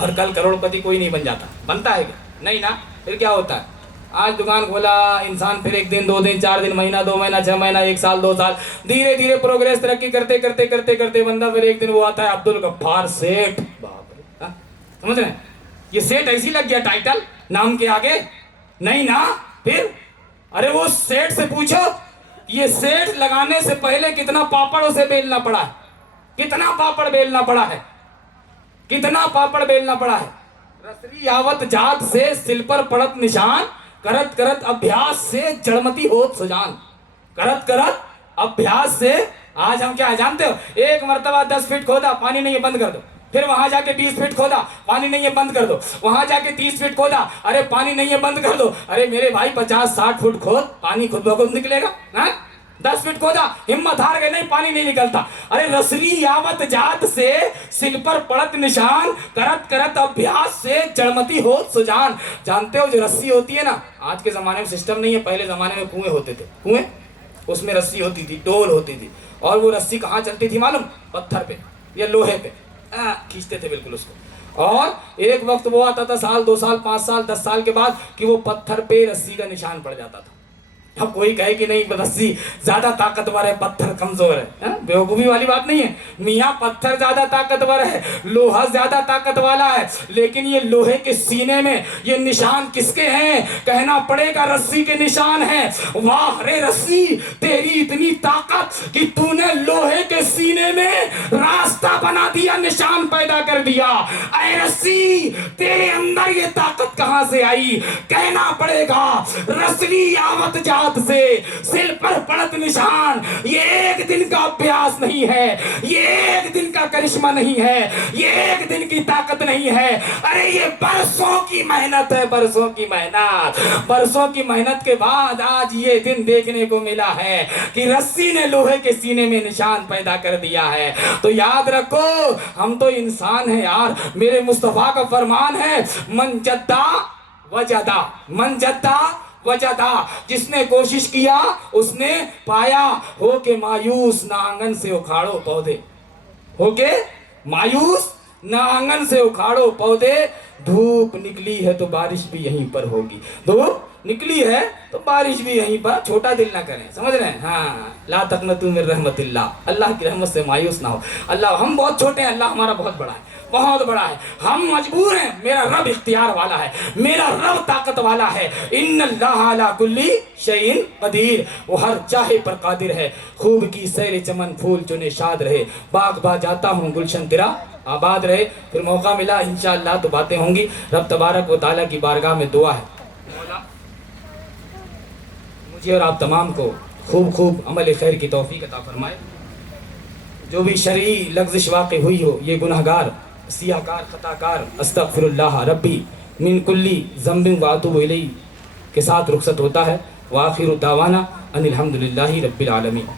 और कल करोड़पति कोई नहीं बन जाता, बनता है क्या? नहीं ना। फिर क्या होता है? आज दुकान खोला इंसान, फिर 1 दिन 2 दिन 4 दिन, महीना 2 महीना 6 महीना 1 साल 2 साल, धीरे धीरे प्रोग्रेस तरक्की करते करते करते करते बंदा फिर एक दिन वो आता है अब्दुल गफ्फार सेठ। बाप रे, समझ रहे हैं? ये सेठ ऐसी लग गया टाइटल नाम के आगे, नहीं ना। फिर अरे वो सेठ से पूछो, ये सेठ लगाने से पहले कितना पापड़ उसे बेलना पड़ा है, कितना पापड़ बेलना पड़ा है, कितना पापड़ बेलना पड़ा है। रसरी आवत जात से सिल पर पड़त निशान, करत करत अभ्यास से जड़मती होत सुजान, करत करत अभ्यास से। आज हम क्या जानते हो, एक मर्तबा 10 फीट खोदा, पानी नहीं है, बंद कर दो। फिर वहां जाके 20 फीट खोदा, पानी नहीं है, बंद कर दो। वहां जाके 30 फीट खोदा, अरे पानी नहीं है, बंद कर दो। अरे मेरे भाई 50-60 फुट खोद, पानी खुद ब खुद निकलेगा ना। 10 फीट खोदा, हिम्मत हार गए, नहीं पानी नहीं निकलता। अरे रसरी आवत जात से सिल पर पड़त निशान, करत करत अभ्यास से जड़मती हो सुजान। जानते हो जो रस्सी होती है ना, आज के जमाने में सिस्टम नहीं है, पहले जमाने में कुएं होते थे, कुएं, उसमें रस्सी होती थी, डोल होती थी, और वो रस्सी कहाँ चलती थी मालूम? पत्थर पे या लोहे पे खींचते थे बिल्कुल उसको। और एक वक्त वो आता था, साल 2 साल 5 साल 10 साल के बाद, कि वो पत्थर पे रस्सी का निशान पड़ जाता था। अब कोई कहे कि नहीं रस्सी ज्यादा ताकतवर है, पत्थर कमजोर है, बेवकूफी वाली बात नहीं है। मियाँ पत्थर ज्यादा ताकतवर है, लोहा ज्यादा ताकत वाला है, लेकिन ये लोहे के सीने में ये निशान किसके हैं? कहना पड़ेगा रस्सी के निशान हैं। वाह रे रस्सी, तेरी इतनी ताकत कि तूने लोहे के सीने में रास्ता बना दिया, निशान पैदा कर दिया। ऐ रस्सी, तेरे अंदर ये ताकत कहां से आई? कहना पड़ेगा रस्सी आवत जा से सिल पर पड़त निशान। ये एक दिन का अभ्यास नहीं है, ये एक दिन का करिश्मा नहीं है, ये एक दिन की ताकत नहीं है। अरे ये बरसों की मेहनत है, बरसों की मेहनत, बरसों की मेहनत के बाद आज ये दिन देखने को मिला है कि रस्सी ने लोहे के सीने में निशान पैदा कर दिया है। तो याद रखो, हम तो इंसान हैं यार। मेरे मुस्तफा का फरमान है, मन जद्दा वजदा, मन जद्दा वजदा, जिसने कोशिश किया उसने पाया। होके मायूस ना आंगन से उखाड़ो पौधे, होके मायूस ना आंगन से उखाड़ो पौधे। धूप निकली है तो बारिश भी यहीं पर होगी, धूप निकली है तो बारिश भी यहीं पर, छोटा दिल ना करें, समझ रहे हैं। हाँ, ला तकनतु मिन रहमतिल्लाह, अल्लाह की रहमत से मायूस ना हो। अल्लाह, हम बहुत छोटे हैं, अल्लाह हमारा बहुत बड़ा है, बहुत बड़ा है। हम मजबूर हैं, मेरा रब इख्तियार वाला है, मेरा रब ताकत वाला है। इन्नल्लाह अला कुल्ली शैइन कदीर, वो हर चाहे पर कादिर है। खूब की सैर चमन फूल चुने शाद रहे, बाग बा जाता हूँ गुलशन तेरा आबाद रहे। फिर मौका मिला इंशाअल्लाह तो बातें होंगी। रब तबारक व तआला की बारगाह में दुआ है, मौला मुझे और आप तमाम को खूब खूब अमल खैर की तौफीक अता फरमाए। जो भी शरई लग़्ज़िश वाक़ई हुई हो, ये गुनहगार सियाकार खताकार अस्तग़फिरुल्लाह रब्बी मिन कुल्ली ज़ंबिन व अतूबु इलैहि के साथ रुखसत होता है। व आखिरु दावाना अनिल हम्दुलिल्लाहि रब्बिल आलमीन।